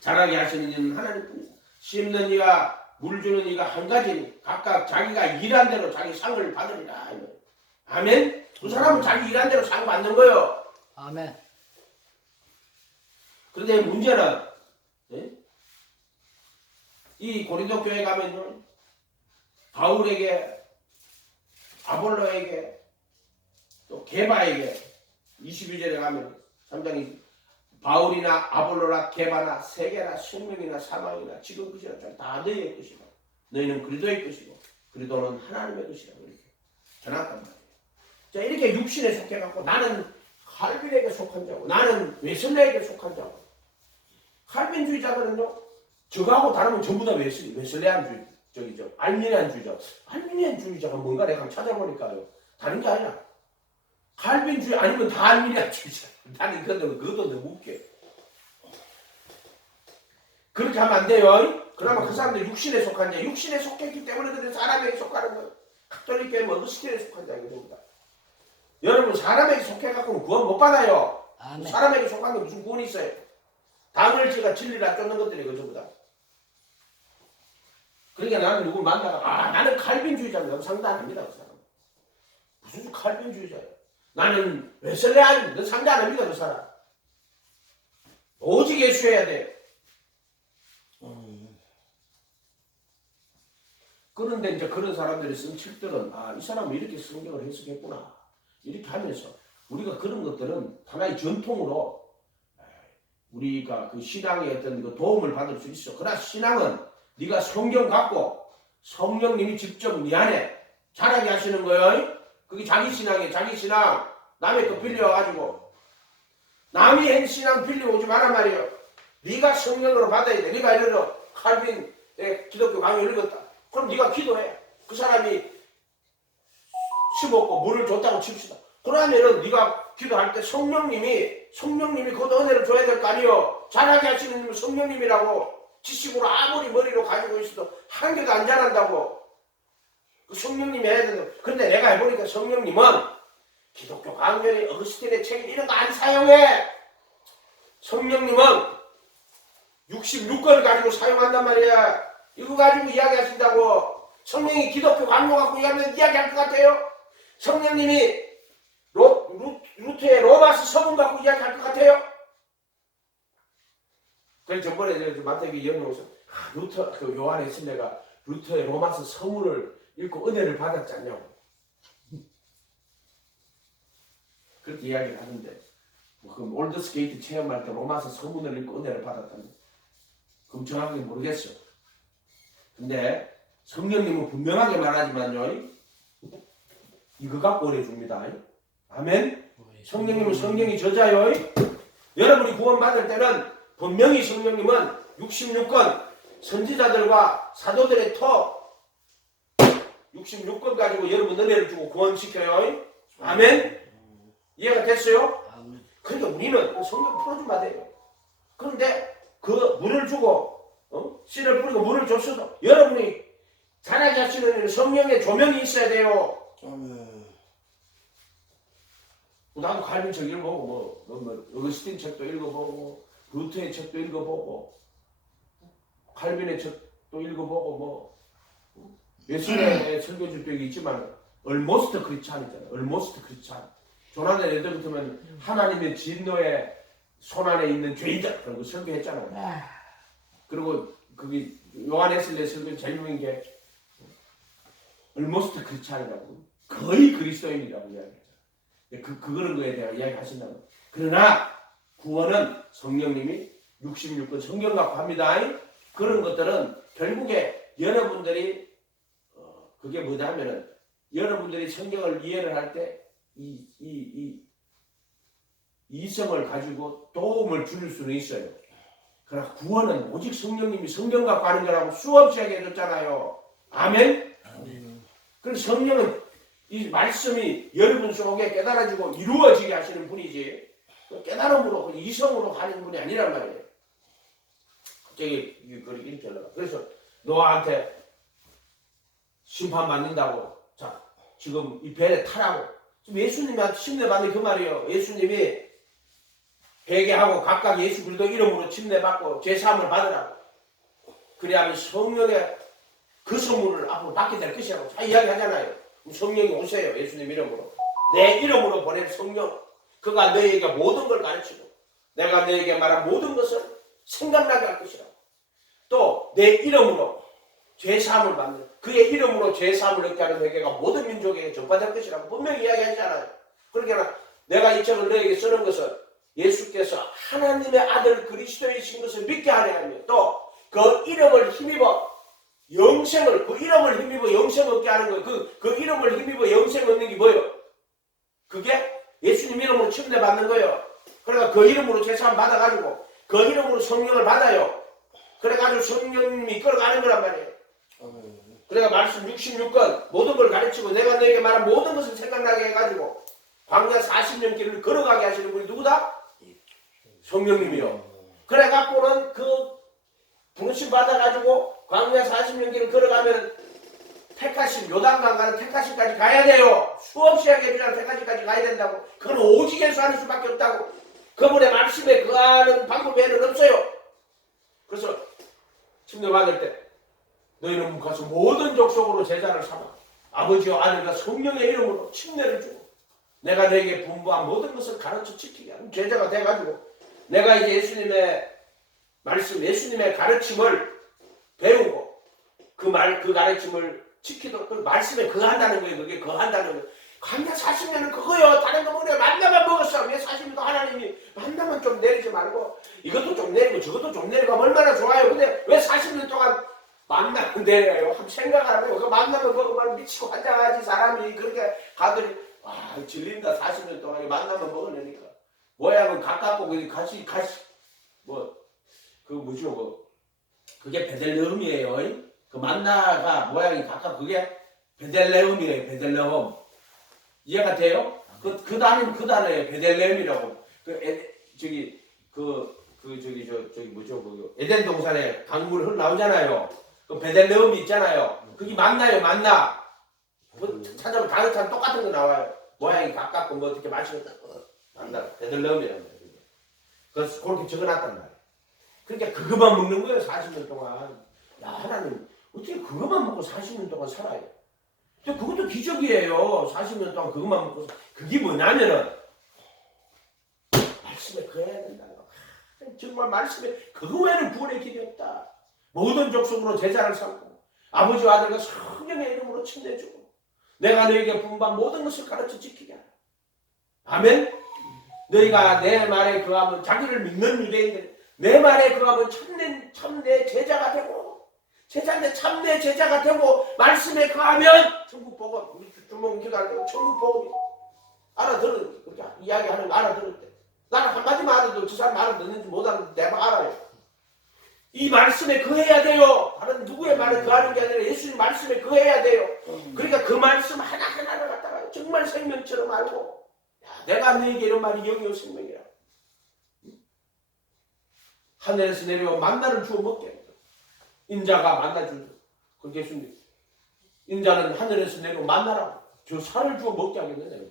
자라게 하시는 이는 하나님뿐이다. 심는 이와 물 주는 이가 한 가지니 각각 자기가 일한 대로 자기 상을 받으리라. 아멘. 두 사람은 자기 일한 대로 상 받는 거예요. 아멘. 그런데 문제는 이 고린도 교회 가면 바울에게 아볼로에게 또 게바에게 22절에 가면 3장이 바울이나 아볼로나 게바나 세계나 생명이나 사망이나 지금 것이나 다 너희의 것이고 너희는 그리스도의 것이고 그리스도는 하나님의 것이라고 이렇게 전했단 말이에요. 자 이렇게 육신에 속해갖고 나는 칼빈에게 속한 자고 나는 웨슬레에게 속한 자고 칼빈주의자들은요 저거하고 다르면 전부 다 웨슬레안주의 저기죠 알미니안주의자. 알미니안주의자가 뭔가 내가 찾아보니까요 다른 게 아니라 칼빈주의 아니면 다 알미니안주의자. 나는 그것도 너무 웃겨. 그렇게 하면 안 돼요. 그러면 그 사람들 육신에 속한 자, 육신에 속했기 때문에 그들 사람에게 속하는 거예요. 가톨릭 교회는 어거스틴에 속한 자이거든요. 여러분 사람에게 속해갖고는 구원 못 받아요. 아멘. 사람에게 속한 게 무슨 구원이 있어요? 당을지가 진리를 안 쫓는 것들이 그전부 다. 그러니까 나는 누구 만나가 나는 칼빈주의자입니다. 상대 안 합니다. 그 사람. 무슨 칼빈주의자예요? 나는 웨슬레안 너 상대 안 합니다. 그 사람. 오직 예수해야 돼. 그런데 이제 그런 사람들이 쓴 책들은 이 사람은 이렇게 성경을 해석했구나. 이렇게 하면서 우리가 그런 것들은 하나의 전통으로 우리가 그 신앙의 어떤 그 도움을 받을 수 있어. 그러나 신앙은 네가 성경 갖고 성령님이 직접 네 안에 자라게 하시는 거예요. 그게 자기 신앙이에요. 자기 신앙. 남의 거 빌려가지고 남이 한 신앙 빌려오지 마란 말이에요. 네가 성령으로 받아야 돼. 네가 이르러 칼빈의 기독교 강의 읽었다. 그럼 네가 기도해. 그 사람이 심었고 물을 줬다고 칩시다. 그러면은 네가 기도할 때 성령님이 그 은혜를 줘야 될 거 아니요. 자라게 하시는 분은 성령님이라고. 지식으로 아무리 머리로 가지고 있어도 한 개도 안 자란다고. 그 성령님이 해야 된다. 근데 내가 해보니까 성령님은 기독교 강렬의 어거스틴의 책 이런 거 안 사용해. 성령님은 66권을 가지고 사용한단 말이야. 이거 가지고 이야기하신다고. 성령이 기독교 강요 갖고 이야기할 것 같아요? 성령님이 루트의 로마서 서문 갖고 이야기할 것 같아요? 그래서 저번에 마태복음 연구에서 루터 그 요한 웨슬레가 루터의 로마서 서문을 읽고 은혜를 받았지 않냐고. 그렇게 이야기를 하는데 그 올드스게이트 체험할 때 로마서 서문을 읽고 은혜를 받았다는. 그럼 정확하게 모르겠어. 근데 성령님은 분명하게 말하지만요. 이거 갖고 은혜 줍니다. 아멘. 성령님은 성령이 저자요. 여러분이 구원 받을 때는 분명히 성령님은 66권 선지자들과 사도들의 터 66권 가지고 여러분 은혜를 주고 구원시켜요. 아멘. 이해가 됐어요? 그러니까 우리는 성령 풀어주면 돼요. 그런데 그 물을 주고 씨를 뿌리고 물을 줬어도 여러분이 자라게 하시는 성령의 조명이 있어야 돼요. 나도 칼빈 책 읽어보고 어거스틴 책도 읽어보고 루트의 책도 읽어보고 칼빈의 책도 읽어보고 웨슬레의 설교집도 있지만 almost 크리스찬이잖아. almost 크리스찬. 조나단 예전부터는 하나님의 진노의 손 안에 있는 죄인들 그런 거 설교했잖아요. 그리고 그게 요한 웨슬레 설교 제일 유명한 게 almost 크리스찬이라고 거의 그리스도인이라고 이야기하잖아요. 그런 거에 대해 이야기하신다고. 그러나 구원은 성령님이 66권 성경 갖고 합니다. 그런 것들은 결국에 여러분들이 그게 뭐냐면은 여러분들이 성경을 이해를 할 때 이성을 가지고 도움을 줄 수는 있어요. 그러나 구원은 오직 성령님이 성경 갖고 하는 거라고 수없이 얘기해줬잖아요. 아멘? 그래서 성령은 이 말씀이 여러분 속에 깨달아지고 이루어지게 하시는 분이지 깨달음으로 이성으로 가는 분이 아니란 말이에요. 갑자기 이렇게 하려고. 그래서 노아한테 심판받는다고 자 지금 이 배에 타라고 지금 예수님한테 침례받는 그 말이에요. 예수님이 회개하고 각각 예수 그리스도 이름으로 침례받고 죄사함을 받으라고. 그래야만 성령의 그 선물을 앞으로 받게 될 것이라고 다 이야기하잖아요. 성령이 오세요. 예수님 이름으로. 내 이름으로 보낸 성령. 그가 너에게 모든 걸 가르치고 내가 너에게 말한 모든 것을 생각나게 할 것이라고. 또 내 이름으로 죄사함을 받는 그의 이름으로 죄사함을 얻게 하는 회개가 모든 민족에게 전파될 것이라고 분명히 이야기하잖아요. 그러니까 내가 이 책을 너에게 쓰는 것은 예수께서 하나님의 아들 그리스도이신 것을 믿게 하려 하며 또 그 이름을 힘입어 영생을 그 이름을 힘입어 영생 얻게 하는 거예요. 그 이름을 힘입어 영생 얻는 게 뭐예요? 그게 예수님 이름으로 침례받는 거예요. 그러니까 그 이름으로 제사함 받아가지고 그 이름으로 성령을 받아요. 그래가지고 성령님이 끌어가는 거란 말이에요. 그러니까 말씀 66권 모든 걸 가르치고 내가 너에게 말한 모든 것을 생각나게 해가지고 광야 40년 길을 걸어가게 하시는 분이 누구다? 성령님이요. 그래갖고는 그 부르심 받아가지고 광야 40년 길을 걸어가면 택하심, 요단강 가는 택하심까지 가야 돼요. 수없이 하게 필요한 택하심까지 가야 된다고. 그건 오직에서 하는 수밖에 없다고. 그분의 말씀에 거하는 방법 외에는 없어요. 그래서 침례받을 때 너희는 가서 모든 족속으로 제자를 삼아 아버지와 아들과 성령의 이름으로 침례를 주고 내가 너에게 분부한 모든 것을 가르쳐 지키게 하는 제자가 돼가지고 내가 이제 예수님의 말씀, 예수님의 가르침을 배우고 그 가르침을 지키도록 그 말씀에 거한다는 거예요. 그게 거한다는 거예요. 간다 40년은 그거요. 다른 거 뭐래요. 만나만 먹었어. 왜 40년도 하나님이 만나만 좀 내리지 말고 이것도 좀 내리고 저것도 좀 내리고 하면 얼마나 좋아요. 근데 왜 40년 동안 만나면 내려요. 한번 생각하라고요. 그 만나면 먹으면 미치고 환장하지 사람이. 그렇게 가더니 질린다. 40년 동안 만나면 먹으려니까 모양은 가깝고 같이 뭐죠 그게 베들레헴이에요. 그 만나가 모양이 가깝고 그게 베들레헴이에요. 베들레헴 이해가 돼요? 그 단어예요. 베들레헴이라고. 에덴 동산에 강물 흘러나오잖아요. 그 베들레헴이 있잖아요. 그게 만나요. 만나. 찾아보면 다른 똑같은 거 나와요. 모양이 가깝고 뭐 어떻게 마시고 만나. 베들레헴이라는 거예요. 그래서 그렇게 적어놨단 말이에요. 그러니까 그것만 먹는 거예요. 40년 동안. 야 하나님 어떻게 그것만 먹고 40년 동안 살아요? 그것도 기적이에요. 40년 동안 그것만 먹고. 그게 뭐냐면은 말씀에 거해야 된다는 거. 정말 말씀에 그거 외에는 구원의 길이 없다. 모든 족속으로 제자를 삼고 아버지와 아들과 성령의 이름으로 침례주고 내가 너에게 분부한 모든 것을 가르쳐 지키게 하라. 아멘. 너희가 내 말에 거하면 자기를 믿는 유대인들 내 말에 거하면 참내 제자가 되고 제자인데 참내 제자가 되고 말씀에 거하면 천국 복음 우리 주먹 기도하는 천국 복음이 알아들은 그렇게 이야기하는 거 알아들을 때 나는 한마디만 알아도 저 사람 알아듣는지 못 알아듣는지 내가 알아요. 이 말씀에 거해야 돼요. 다른 누구의 말에 거하는 게 아니라 예수님 말씀에 거해야 돼요. 그러니까 그 말씀 하나하나를 갖다가 정말 생명처럼 알고 야, 내가 너에게 이런 말이 영이요 생명이라. 하늘에서 내려온 만나를 주어 먹게 합니다. 인자가 만나 주죠. 그렇게 예수님 인자는 하늘에서 내려온 만나라고 저 살을 주어 먹게 하겠느냐.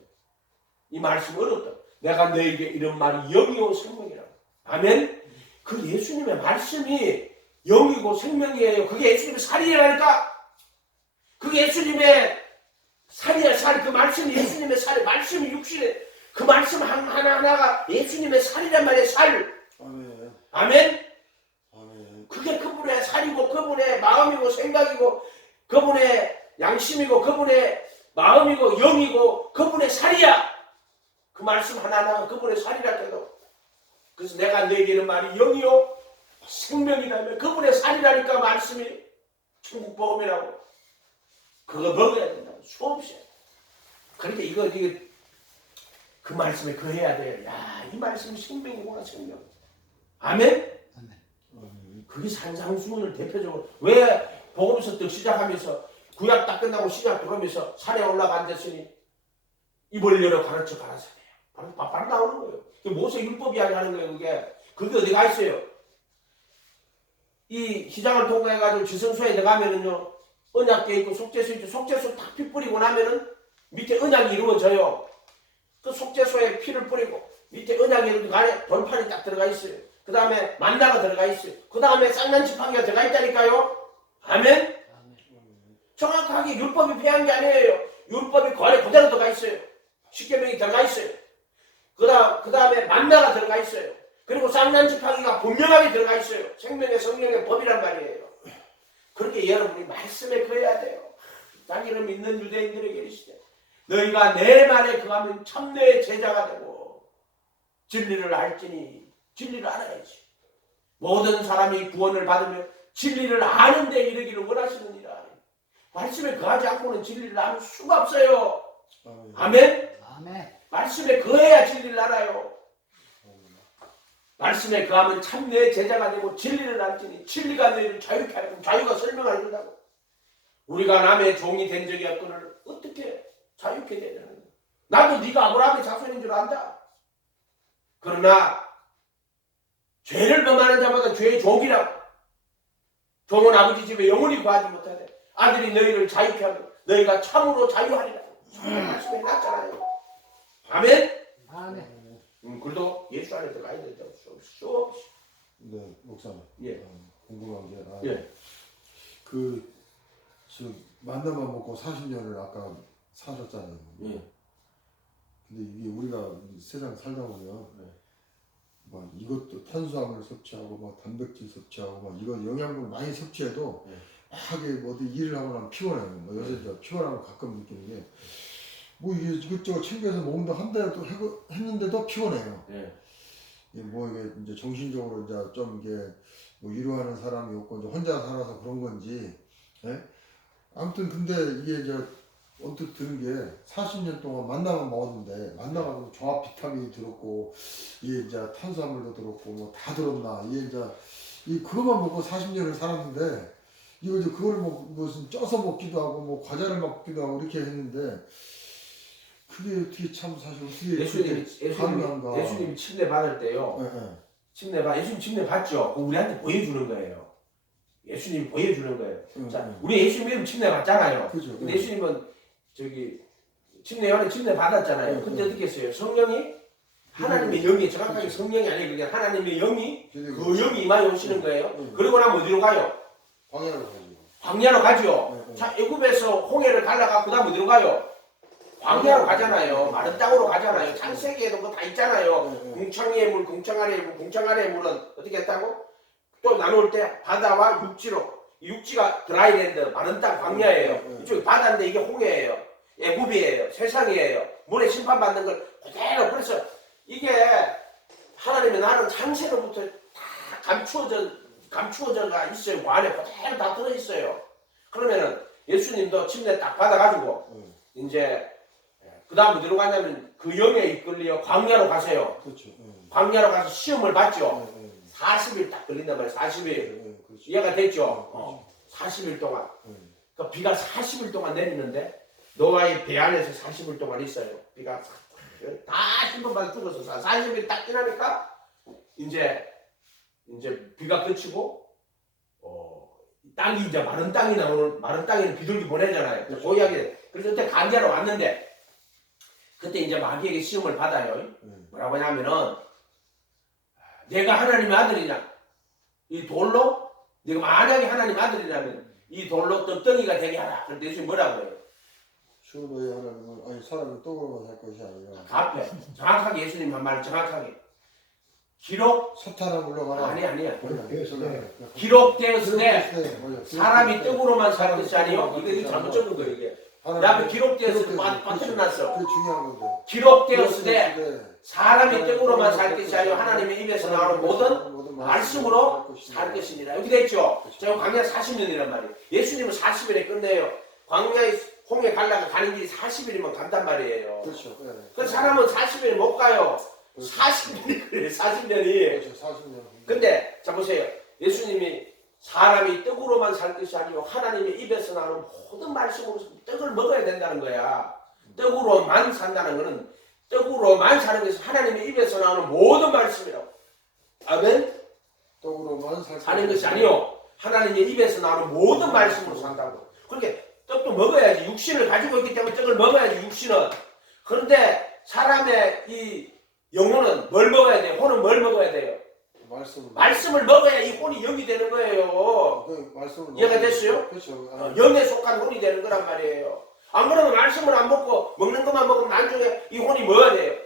이 말씀 어렵다. 내가 너에게 이런 말이 영이요 생명이라. 아멘. 그 예수님의 말씀이 영이고 생명이에요. 그게 예수님의 살이라니까. 그게 예수님의 살이야. 살. 그 말씀이 예수님의 살. 말씀이 육신에 그 말씀 하나하나가 예수님의 살이란 말이에요. 살. 아멘. 아멘. 아멘. 그게 그분의 살이고 그분의 마음이고 생각이고 그분의 양심이고 그분의 마음이고 영이고 그분의 살이야. 그 말씀 하나하나가 그분의 살이라 해도 그래서 내가 너에게 이런 말이 영이요 생명이라면 그분의 살이라니까 말씀이 천국 복음이라고 그거 먹어야 된다고 수없이. 그러니까 이거 그 말씀에 거해야 돼요. 야, 이 말씀이 생명이구나 생명. 아멘. 그게 산상수훈을 대표적으로 왜 복음서 딱 시작하면서 구약 딱 끝나고 신약 들어오면서 산에 올라가 앉았으니 입을 열어 가르쳐 가라사대요. 바로 나오는 거예요. 모세 율법 이야기하는 거예요. 그게 어디가 있어요? 이 시장을 통과해가지고 지성소에 들어가면은요 언약궤 있고 속죄소 있죠. 속죄소 딱 피 뿌리고 나면은 밑에 언약이 이루어져요. 그 속죄소에 피를 뿌리고 밑에 언약이 이루어지고 안에 돌판이 딱 들어가 있어요. 그 다음에 만나가 들어가 있어요. 그 다음에 쌍난 지팡이가 들어가 있다니까요. 아멘? 정확하게 율법이 폐한 게 아니에요. 율법이 그 안에 그대로 들어가 있어요. 십계명이 들어가 있어요. 그 다음에 만나가 들어가 있어요. 그리고 쌍난 지팡이가 분명하게 들어가 있어요. 생명의 성령의 법이란 말이에요. 그렇게 여러분이 말씀에 거해야 돼요. 자기를 믿는 유대인들에게 이르시되 너희가 내 말에 거하면 참내의 제자가 되고 진리를 알지니 진리를 알아야지. 모든 사람이 구원을 받으며 진리를 아는 데 이르기를 원하시느니라. 말씀에 거하지 않고는 진리를 알 수가 없어요. 아멘? 아멘. 말씀에 거해야 진리를 알아요. 말씀에 거하면 참내의 제자가 되고 진리를 알지니 진리가 너희를 자유케 하고 자유가 설명을 해준다고. 우리가 남의 종이 된 적이 없거늘 어떻게 자유케 되냐는 거야. 나도 네가 아브라함의 자손인 줄 안다. 그러나 죄를 범하는 자마다 죄의 종이라고. 종은 아버지 집에 영원히 거하지 못하되 아들이 너희를 자유케 하면 너희가 참으로 자유하리라. 성경 말씀에 해놨잖아요. 아멘. 아멘. 그래도 예수 안에 들어가야 된다고 쏙. 네, 목사님. 예. 궁금한 게, 예. 저 만나만 먹고 40년을 아까 사셨잖아요. 예. 근데 이게 우리가 세상 살다 보면 네. 막 이것도 탄수화물 섭취하고 막 단백질 섭취하고 막 이거 영양분 많이 섭취해도 네. 막 이게 어디 일을 하고 나면 피곤해요. 뭐 요새 저 피곤한 거 가끔 느끼는 게 뭐 이게 이것저것 챙겨서 먹는다 한다고 했는데도 피곤해요. 예. 이게 뭐 이게 이제 정신적으로 이제 좀 이게 뭐 위로하는 사람이 없고 이제 혼자 살아서 그런 건지, 예? 아무튼 근데 이게 저 언뜻 드는 게 40년 동안 만나만 먹었는데 만나가 종합 비타민이 들었고 이게 이제 탄수화물도 들었고 뭐 다 들었나 이게 이제 이 그것만 먹고 40년을 살았는데 이거 이제 그걸 뭐 무슨 쪄서 먹기도 하고 뭐 과자를 먹기도 하고 이렇게 했는데 그게 어떻게 참 사실 어떻게 예수님이 침례 받을 때요. 예수님 침례 받죠. 그거 우리한테 보여주는 거예요. 예수님이 보여주는 거예요. 자, 우리 예수님 믿으면 침례 받잖아요. 그죠. 근데 예수님은 저기 침례 받았잖아요. 근데 어떻게 했어요? 성령이 하나님의 영이 정확하게 성령이 아니고 그냥 하나님의 영이 그 영이 임하여 오시는 거예요. 그러고 나면 어디로 가요? 광야로 가죠. 광야로 가죠. 자, 애굽에서 홍해를 갈라가 그다음 어디로 가요? 광야로 가잖아요. 마른 땅으로 가잖아요. 창세기에도 그거 다 있잖아요. 궁창 위의 물, 궁창 아래의 물, 궁창 아래의 물은 어떻게 했다고? 또 나눌 때 바다와 육지로. 육지가 드라이랜드, 마른 땅 광야예요. 이쪽이 바다인데 이게 홍해예요. 애굽이에요. 세상이에요. 물에 심판받는 걸 그대로. 그래서 이게 하나님의 나는 창세로부터 다 감추어져가 있어요. 그 안에 그대로 다 들어있어요. 그러면은 예수님도 침례 딱 받아가지고 이제 그 다음 어디로 가냐면 그 영에 이끌려 광야로 가세요. 그렇죠. 광야로 가서 시험을 받죠. 40일 딱 걸린단 말이에요. 40일. 이해가 됐죠? 40일 동안. 그 비가 40일 동안 내리는데 노아의 배 안에서 40일 동안 있어요. 비가 다 신분받아 죽어서 40일 딱 지나니까 이제 비가 그치고 땅이 이제 마른 땅이 나오는 마른 땅에는 비둘기 보내잖아요. 그 이야기. 그래서 그때 광야로 왔는데 그때 이제 마귀에게 시험을 받아요. 뭐라고 하냐면은 내가 하나님의 아들이냐? 이 돌로 네가 만약에 하나님 아들이라면 이 돌로 떡덩이가 되게 하라. 그런데 예수님 뭐라고 해요? 주 너희 하나님은 아니 사람이 떡으로만 살 것이 아니라 앞에 정확하게 예수님 한 말 정확하게 기록 사탄아 물러가라. 아니야. 네. 기록되었으되 사람이 떡으로만 살 것이 아니요. 이거 잘못 적은 거예요 이게. 내 앞에 기록되었을 때 빠뜨려놨어. 그게 중요한 건데. 기록되었으되 사람이 떡으로만 살 것이 아니요 하나님의 입에서 나오는 모든 말씀으로 살 것이니라. 여기 됐죠? 저 광야 40년이란 말이에요. 예수님은 40일에 끝내요. 광야에 홍해 갈라가 가는 길이 40일이면 간단 말이에요. 그렇죠. 그 사람은 40일 못 가요. 40년이 그래 40년이. 그렇죠. 40년. 근데 자 보세요. 예수님이 사람이 떡으로만 살 것이 아니고 하나님의 입에서 나오는 모든 말씀으로 떡을 먹어야 된다는 거야. 떡으로만 산다는 거는 떡으로만 사는 것이 하나님의 입에서 나오는 모든 말씀이라고. 아멘? 떡으로만 사는 것이 아니요. 하나님의 입에서 나오는 모든 말씀으로 산다고. 그러니까 떡도 먹어야지. 육신을 가지고 있기 때문에 떡을 먹어야지. 육신은. 그런데 사람의 이 영혼은 뭘 먹어야 돼요? 혼은 뭘 먹어야 돼요? 말씀을 먹어야 이 혼이 영이 되는 거예요. 이해가 됐어요? 그렇죠. 영에 속한 혼이 되는 거란 말이에요. 안 그러면 말씀을 안 먹고 먹는 것만 먹으면 나중에 이 혼이 뭐가 돼요?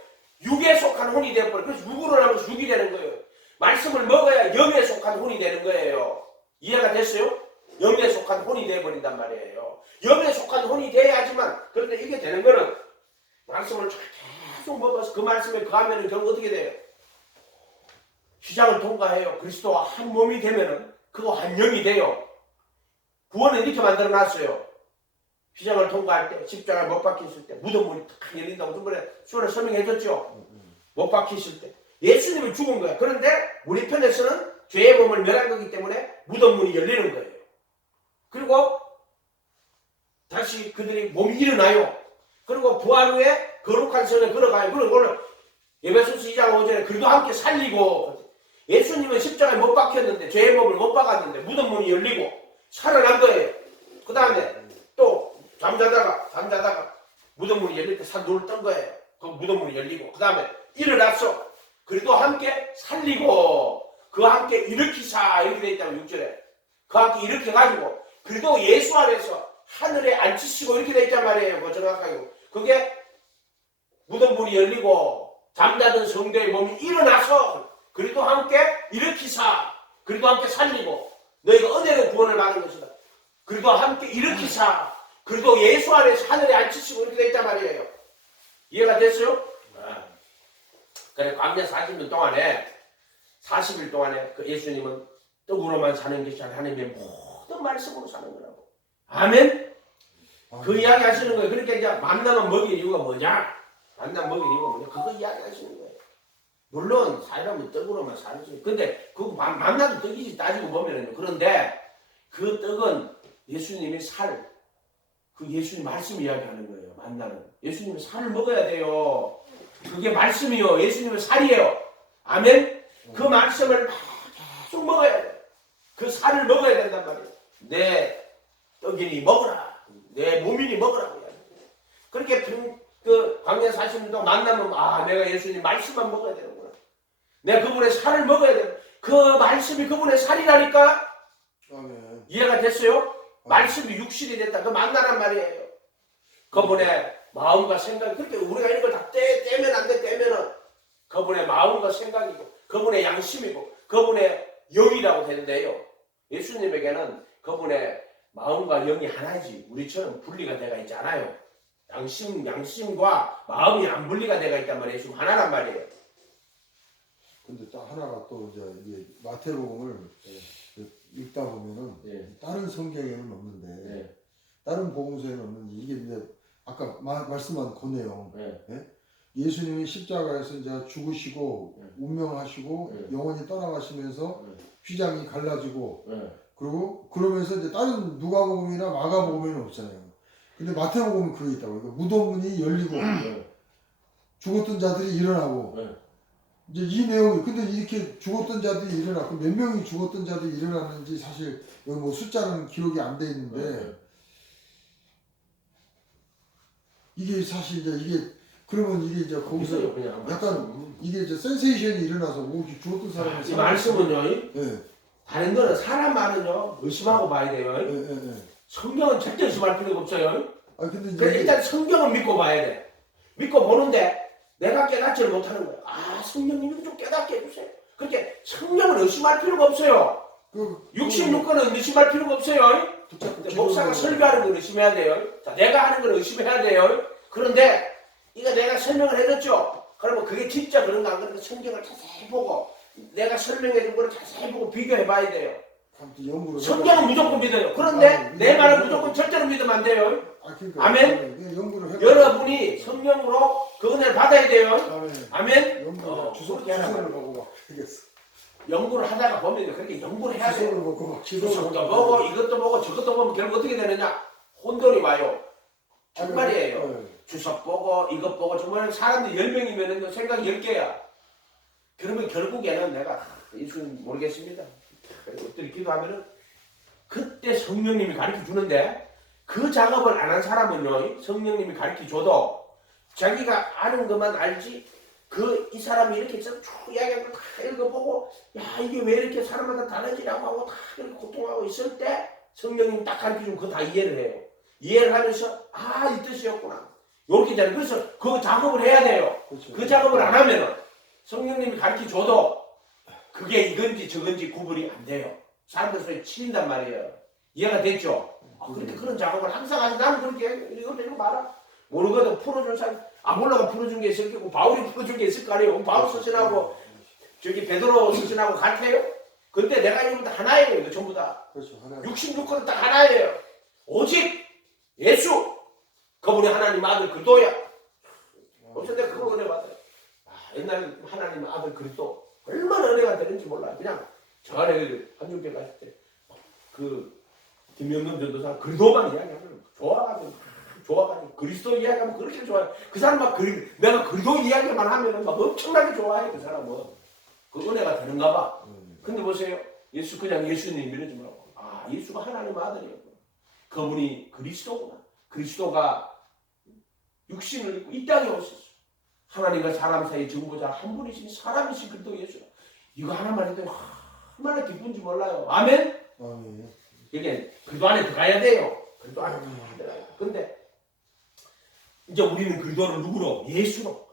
육에 속한 혼이 되어버려. 그래서 육으로 나면서 육이 되는 거예요. 말씀을 먹어야 영에 속한 혼이 되는 거예요. 이해가 됐어요? 영에 속한 혼이 되어버린단 말이에요. 영에 속한 혼이 돼야지만. 그런데 이게 되는 거는 말씀을 계속 먹어서 그 말씀에 거하면 결국 어떻게 돼요? 시장을 통과해요. 그리스도와 한 몸이 되면은 그거 한 영이 돼요. 구원은 이렇게 만들어 놨어요. 시장을 통과할 때, 십자가에 못 박혔을 때, 무덤문이 탁 열린다고 저번에 수원에 설명해줬죠. 못 박혔을 때. 예수님은 죽은 거야. 그런데 우리 편에서는 죄의 몸을 멸한 거기 때문에 무덤문이 열리는 거예요. 그리고 다시 그들이 몸이 일어나요. 그리고 부활 후에 거룩한 성에 걸어가요. 그리고 오늘 에베소서 2장 5절에 그리고 함께 살리고. 예수님은 십자가에 못 박혔는데 죄의 몸을 못 박았는데 무덤문이 열리고 살아난 거예요. 그 다음에 또 잠자다가 무덤문이 열릴 때 산돌을 뜬 거예요. 그 무덤문이 열리고 그 다음에 일어났어. 그리도 함께 살리고 그와 함께 일으키사 이렇게 돼 있다고 6절에 그와 함께 일으켜가지고 그리도 예수 안에서 하늘에 앉히시고 이렇게 돼 있단 말이에요. 그 정확하게 그게 무덤문이 열리고 잠자던 성도의 몸이 일어나서 그리도 함께 일으키사 그리도 함께 살리고 너희가 은혜로 구원을 받은 것이다. 그리도 함께 일으키사 그리도 예수 안에서 하늘에 앉히시고 이렇게 돼 있단 말이에요. 이해가 됐어요? 그래 광야 40년 동안에 40일 동안에 그 예수님은 떡으로만 사는 것이 아니라 하나님의 모든 말씀으로 사는 거라고. 아멘? 그 이야기 하시는 거예요. 그러니까 이제 만나면 먹일 이유가 뭐냐? 만나면 먹일 이유가 뭐냐? 그거 이야기 하시는 거예요. 물론 사람은 떡으로만 살지. 근데 그 만나도 떡이지 따지고 보면은요. 그런데 그 떡은 예수님의 살, 그 예수님 말씀 이야기하는 거예요. 만나는 예수님의 살을 먹어야 돼요. 그게 말씀이요. 예수님의 살이에요. 아멘? 그 말씀을 계속 먹어야 돼. 그 살을 먹어야 된단 말이에요. 내 떡이니 먹으라. 내 몸이니 먹으라고. 그렇게 그 광야 40년 동안 만나면 내가 예수님 말씀만 먹어야 되는구나. 내가 그분의 살을 먹어야 돼. 그 말씀이 그분의 살이라니까. 아멘. 이해가 됐어요? 말씀이 육신이 됐다. 그 만나란 말이에요. 그분의 마음과 생각. 그렇게 우리가 이런 걸 다 떼면 안 돼. 떼면은 그분의 마음과 생각이고 그분의 양심이고 그분의 영이라고 되는데요. 예수님에게는 그분의 마음과 영이 하나지 우리처럼 분리가 되어 있지 않아요. 양심과 마음이 안 분리가 되어 있단 말이에요. 예수님 하나란 말이에요. 근데 딱 하나가 또 이제 이게 마태복음을 읽다 보면은 다른 성경에는 없는데 다른 복음서에는 없는데 이게 이제 아까 말씀한 그 내용. 예수님이 십자가에서 이제 죽으시고 운명하시고 영원히 떠나가시면서 휘장이 갈라지고 그리고 그러면서 이제 다른 누가복음이나 마가복음에는 없잖아요. 근데 마태복음은 그게 있다고. 그러니까 무덤문이 열리고 죽었던 자들이 일어나고 이제 이 내용이 근데 이렇게 죽었던 자들이 일어나고 몇 명이 죽었던 자들이 일어났는지 사실 여기 뭐 숫자는 기록이 안 돼 있는데 이게 사실 이제 이게 그러면 이게 이제 거기서 약간 이게 이제 센세이션이 일어나서 죽었던 사람이 이 말씀은요. 네. 다른 거는 사람 말은요 의심하고 봐야 돼요. 성경은 절대 의심할 필요가 없어요. 근데 이제 그래서 일단 성경은 믿고 봐야 돼. 믿고 보는데 내가 깨닫지를 못하는 거야. 성령님이 좀 깨닫게 해주세요. 그렇게 성령은 의심할 필요가 없어요. 66권은 의심할 필요가 없어요. 목사가 설교하는 건 의심해야 돼요. 자, 내가 하는 건 의심해야 돼요. 그런데 이거 내가 설명을 해줬죠. 그러면 그게 진짜 그런가 안 그런가 성경을 자세히 보고 내가 설명해 준 거를 자세히 보고 비교해 봐야 돼요. 성경은 무조건 믿어요. 그런데 내 말은 무조건 절대로 믿으면 안 돼요. 아멘. 여러분이 성령으로 그 은혜를 받아야 돼요. 아멘. 주소를 보고 막 하겠어. 연구를 하다가 보면 그렇게 연구를 해야 돼요. 주소를 보고 막 주소도 보고 이것도 보고 저것도 보면 결국 어떻게 되느냐? 혼돈이 와요. 정말이에요. 주석 보고 이것 보고 정말 사람들이 10명이면 생각이 10개야. 그러면 결국에는 내가 예수님 모르겠습니다. 엎드려 기도하면은 그때 성령님이 가르쳐 주는데 그 작업을 안 한 사람은요 성령님이 가르쳐 줘도 자기가 아는 것만 알지 이 사람이 이렇게 쭉 이야기하고 다 읽어보고 이게 왜 이렇게 사람마다 다르지라고 하고 다 이렇게 고통하고 있을 때 성령님이 딱 가르쳐 주면 그거 다 이해를 해요. 이해를 하면서 이 뜻이었구나. 이렇게 되는 그래서 그 작업을 해야 돼요. 그렇죠. 그 작업을 안 하면은 성령님이 가르쳐 줘도 그게 이건지 저건지 구분이 안 돼요. 사람들 소리 치인단 말이에요. 이해가 됐죠? 그렇게 그런 작업을 항상 하지. 나는 그렇게 이거 봐라. 모르거든 풀어준 사람 아볼로가 풀어준 게 있을 거고 바울이 풀어준 게 있을 거 아니에요. 바울 서신하고 저기 베드로 서신하고 같아요. 근데 내가 이거 다 하나예요. 이거 전부 다. 그렇죠. 66권은 다 하나예요. 오직 예수 그분이 하나님 아들 그리스도야. 그래서 내가 그거 은혜 받아요. 옛날에 하나님 아들 그리스도 얼마나 은혜가 되는지 몰라요. 그냥 저 안에 한중교 갔을 때 그 김영근 전도사 그리스도만 이야기하면 좋아가지고 그리스도 이야기하면 그렇게 좋아요. 그 사람 막 내가 그리스도 이야기만 하면은 막 엄청나게 좋아해. 그 사람은 그 은혜가 되는가 봐. 근데 보세요. 예수 그냥 예수님 믿지 말고 예수가 하나님 아들이에요. 그분이 그리스도구나. 그리스도가 육신을 입고 이 땅에 오셨어. 하나님과 사람 사이 정보자 한 분이신 사람이신 그리스도 예수. 이거 하나만 해도 얼마나 기쁜지 몰라요. 아멘? 아멘. 이게 그리스도 안에 들어가야 돼요. 그리스도 안에 들어가야. 근데 이제 우리는 그리스도를 누구로? 예수로.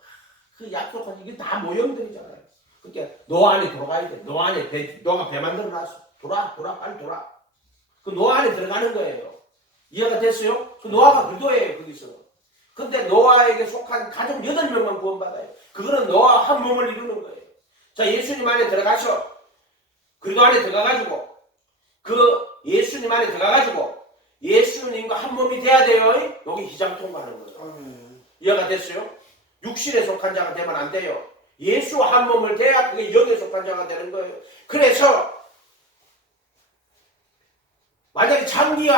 그 약속한 이게 다 모형들이잖아요. 그러니까 노아 안에 들어가야 돼. 노아 안에 노아가 배 만들어 놨어. 돌아 빨리 돌아. 그 노아 안에 들어가는 거예요. 이해가 됐어요? 그 노아가 그리스도예요 거기서. 근데 노아에게 속한 가족 8명만 구원받아요. 그거는 노아 한 몸을 이루는 거예요. 자, 예수님 안에 들어가서 그리스도 안에 들어가가지고 그 예수님 안에 들어가가지고 예수님과 한 몸이 돼야 돼요. 여기 희장 통과하는 거예요. 아멘. 이해가 됐어요? 육신에 속한 자가 되면 안 돼요. 예수와 한 몸을 돼야 그게 영에 속한 자가 되는 거예요. 그래서 만약에 장기와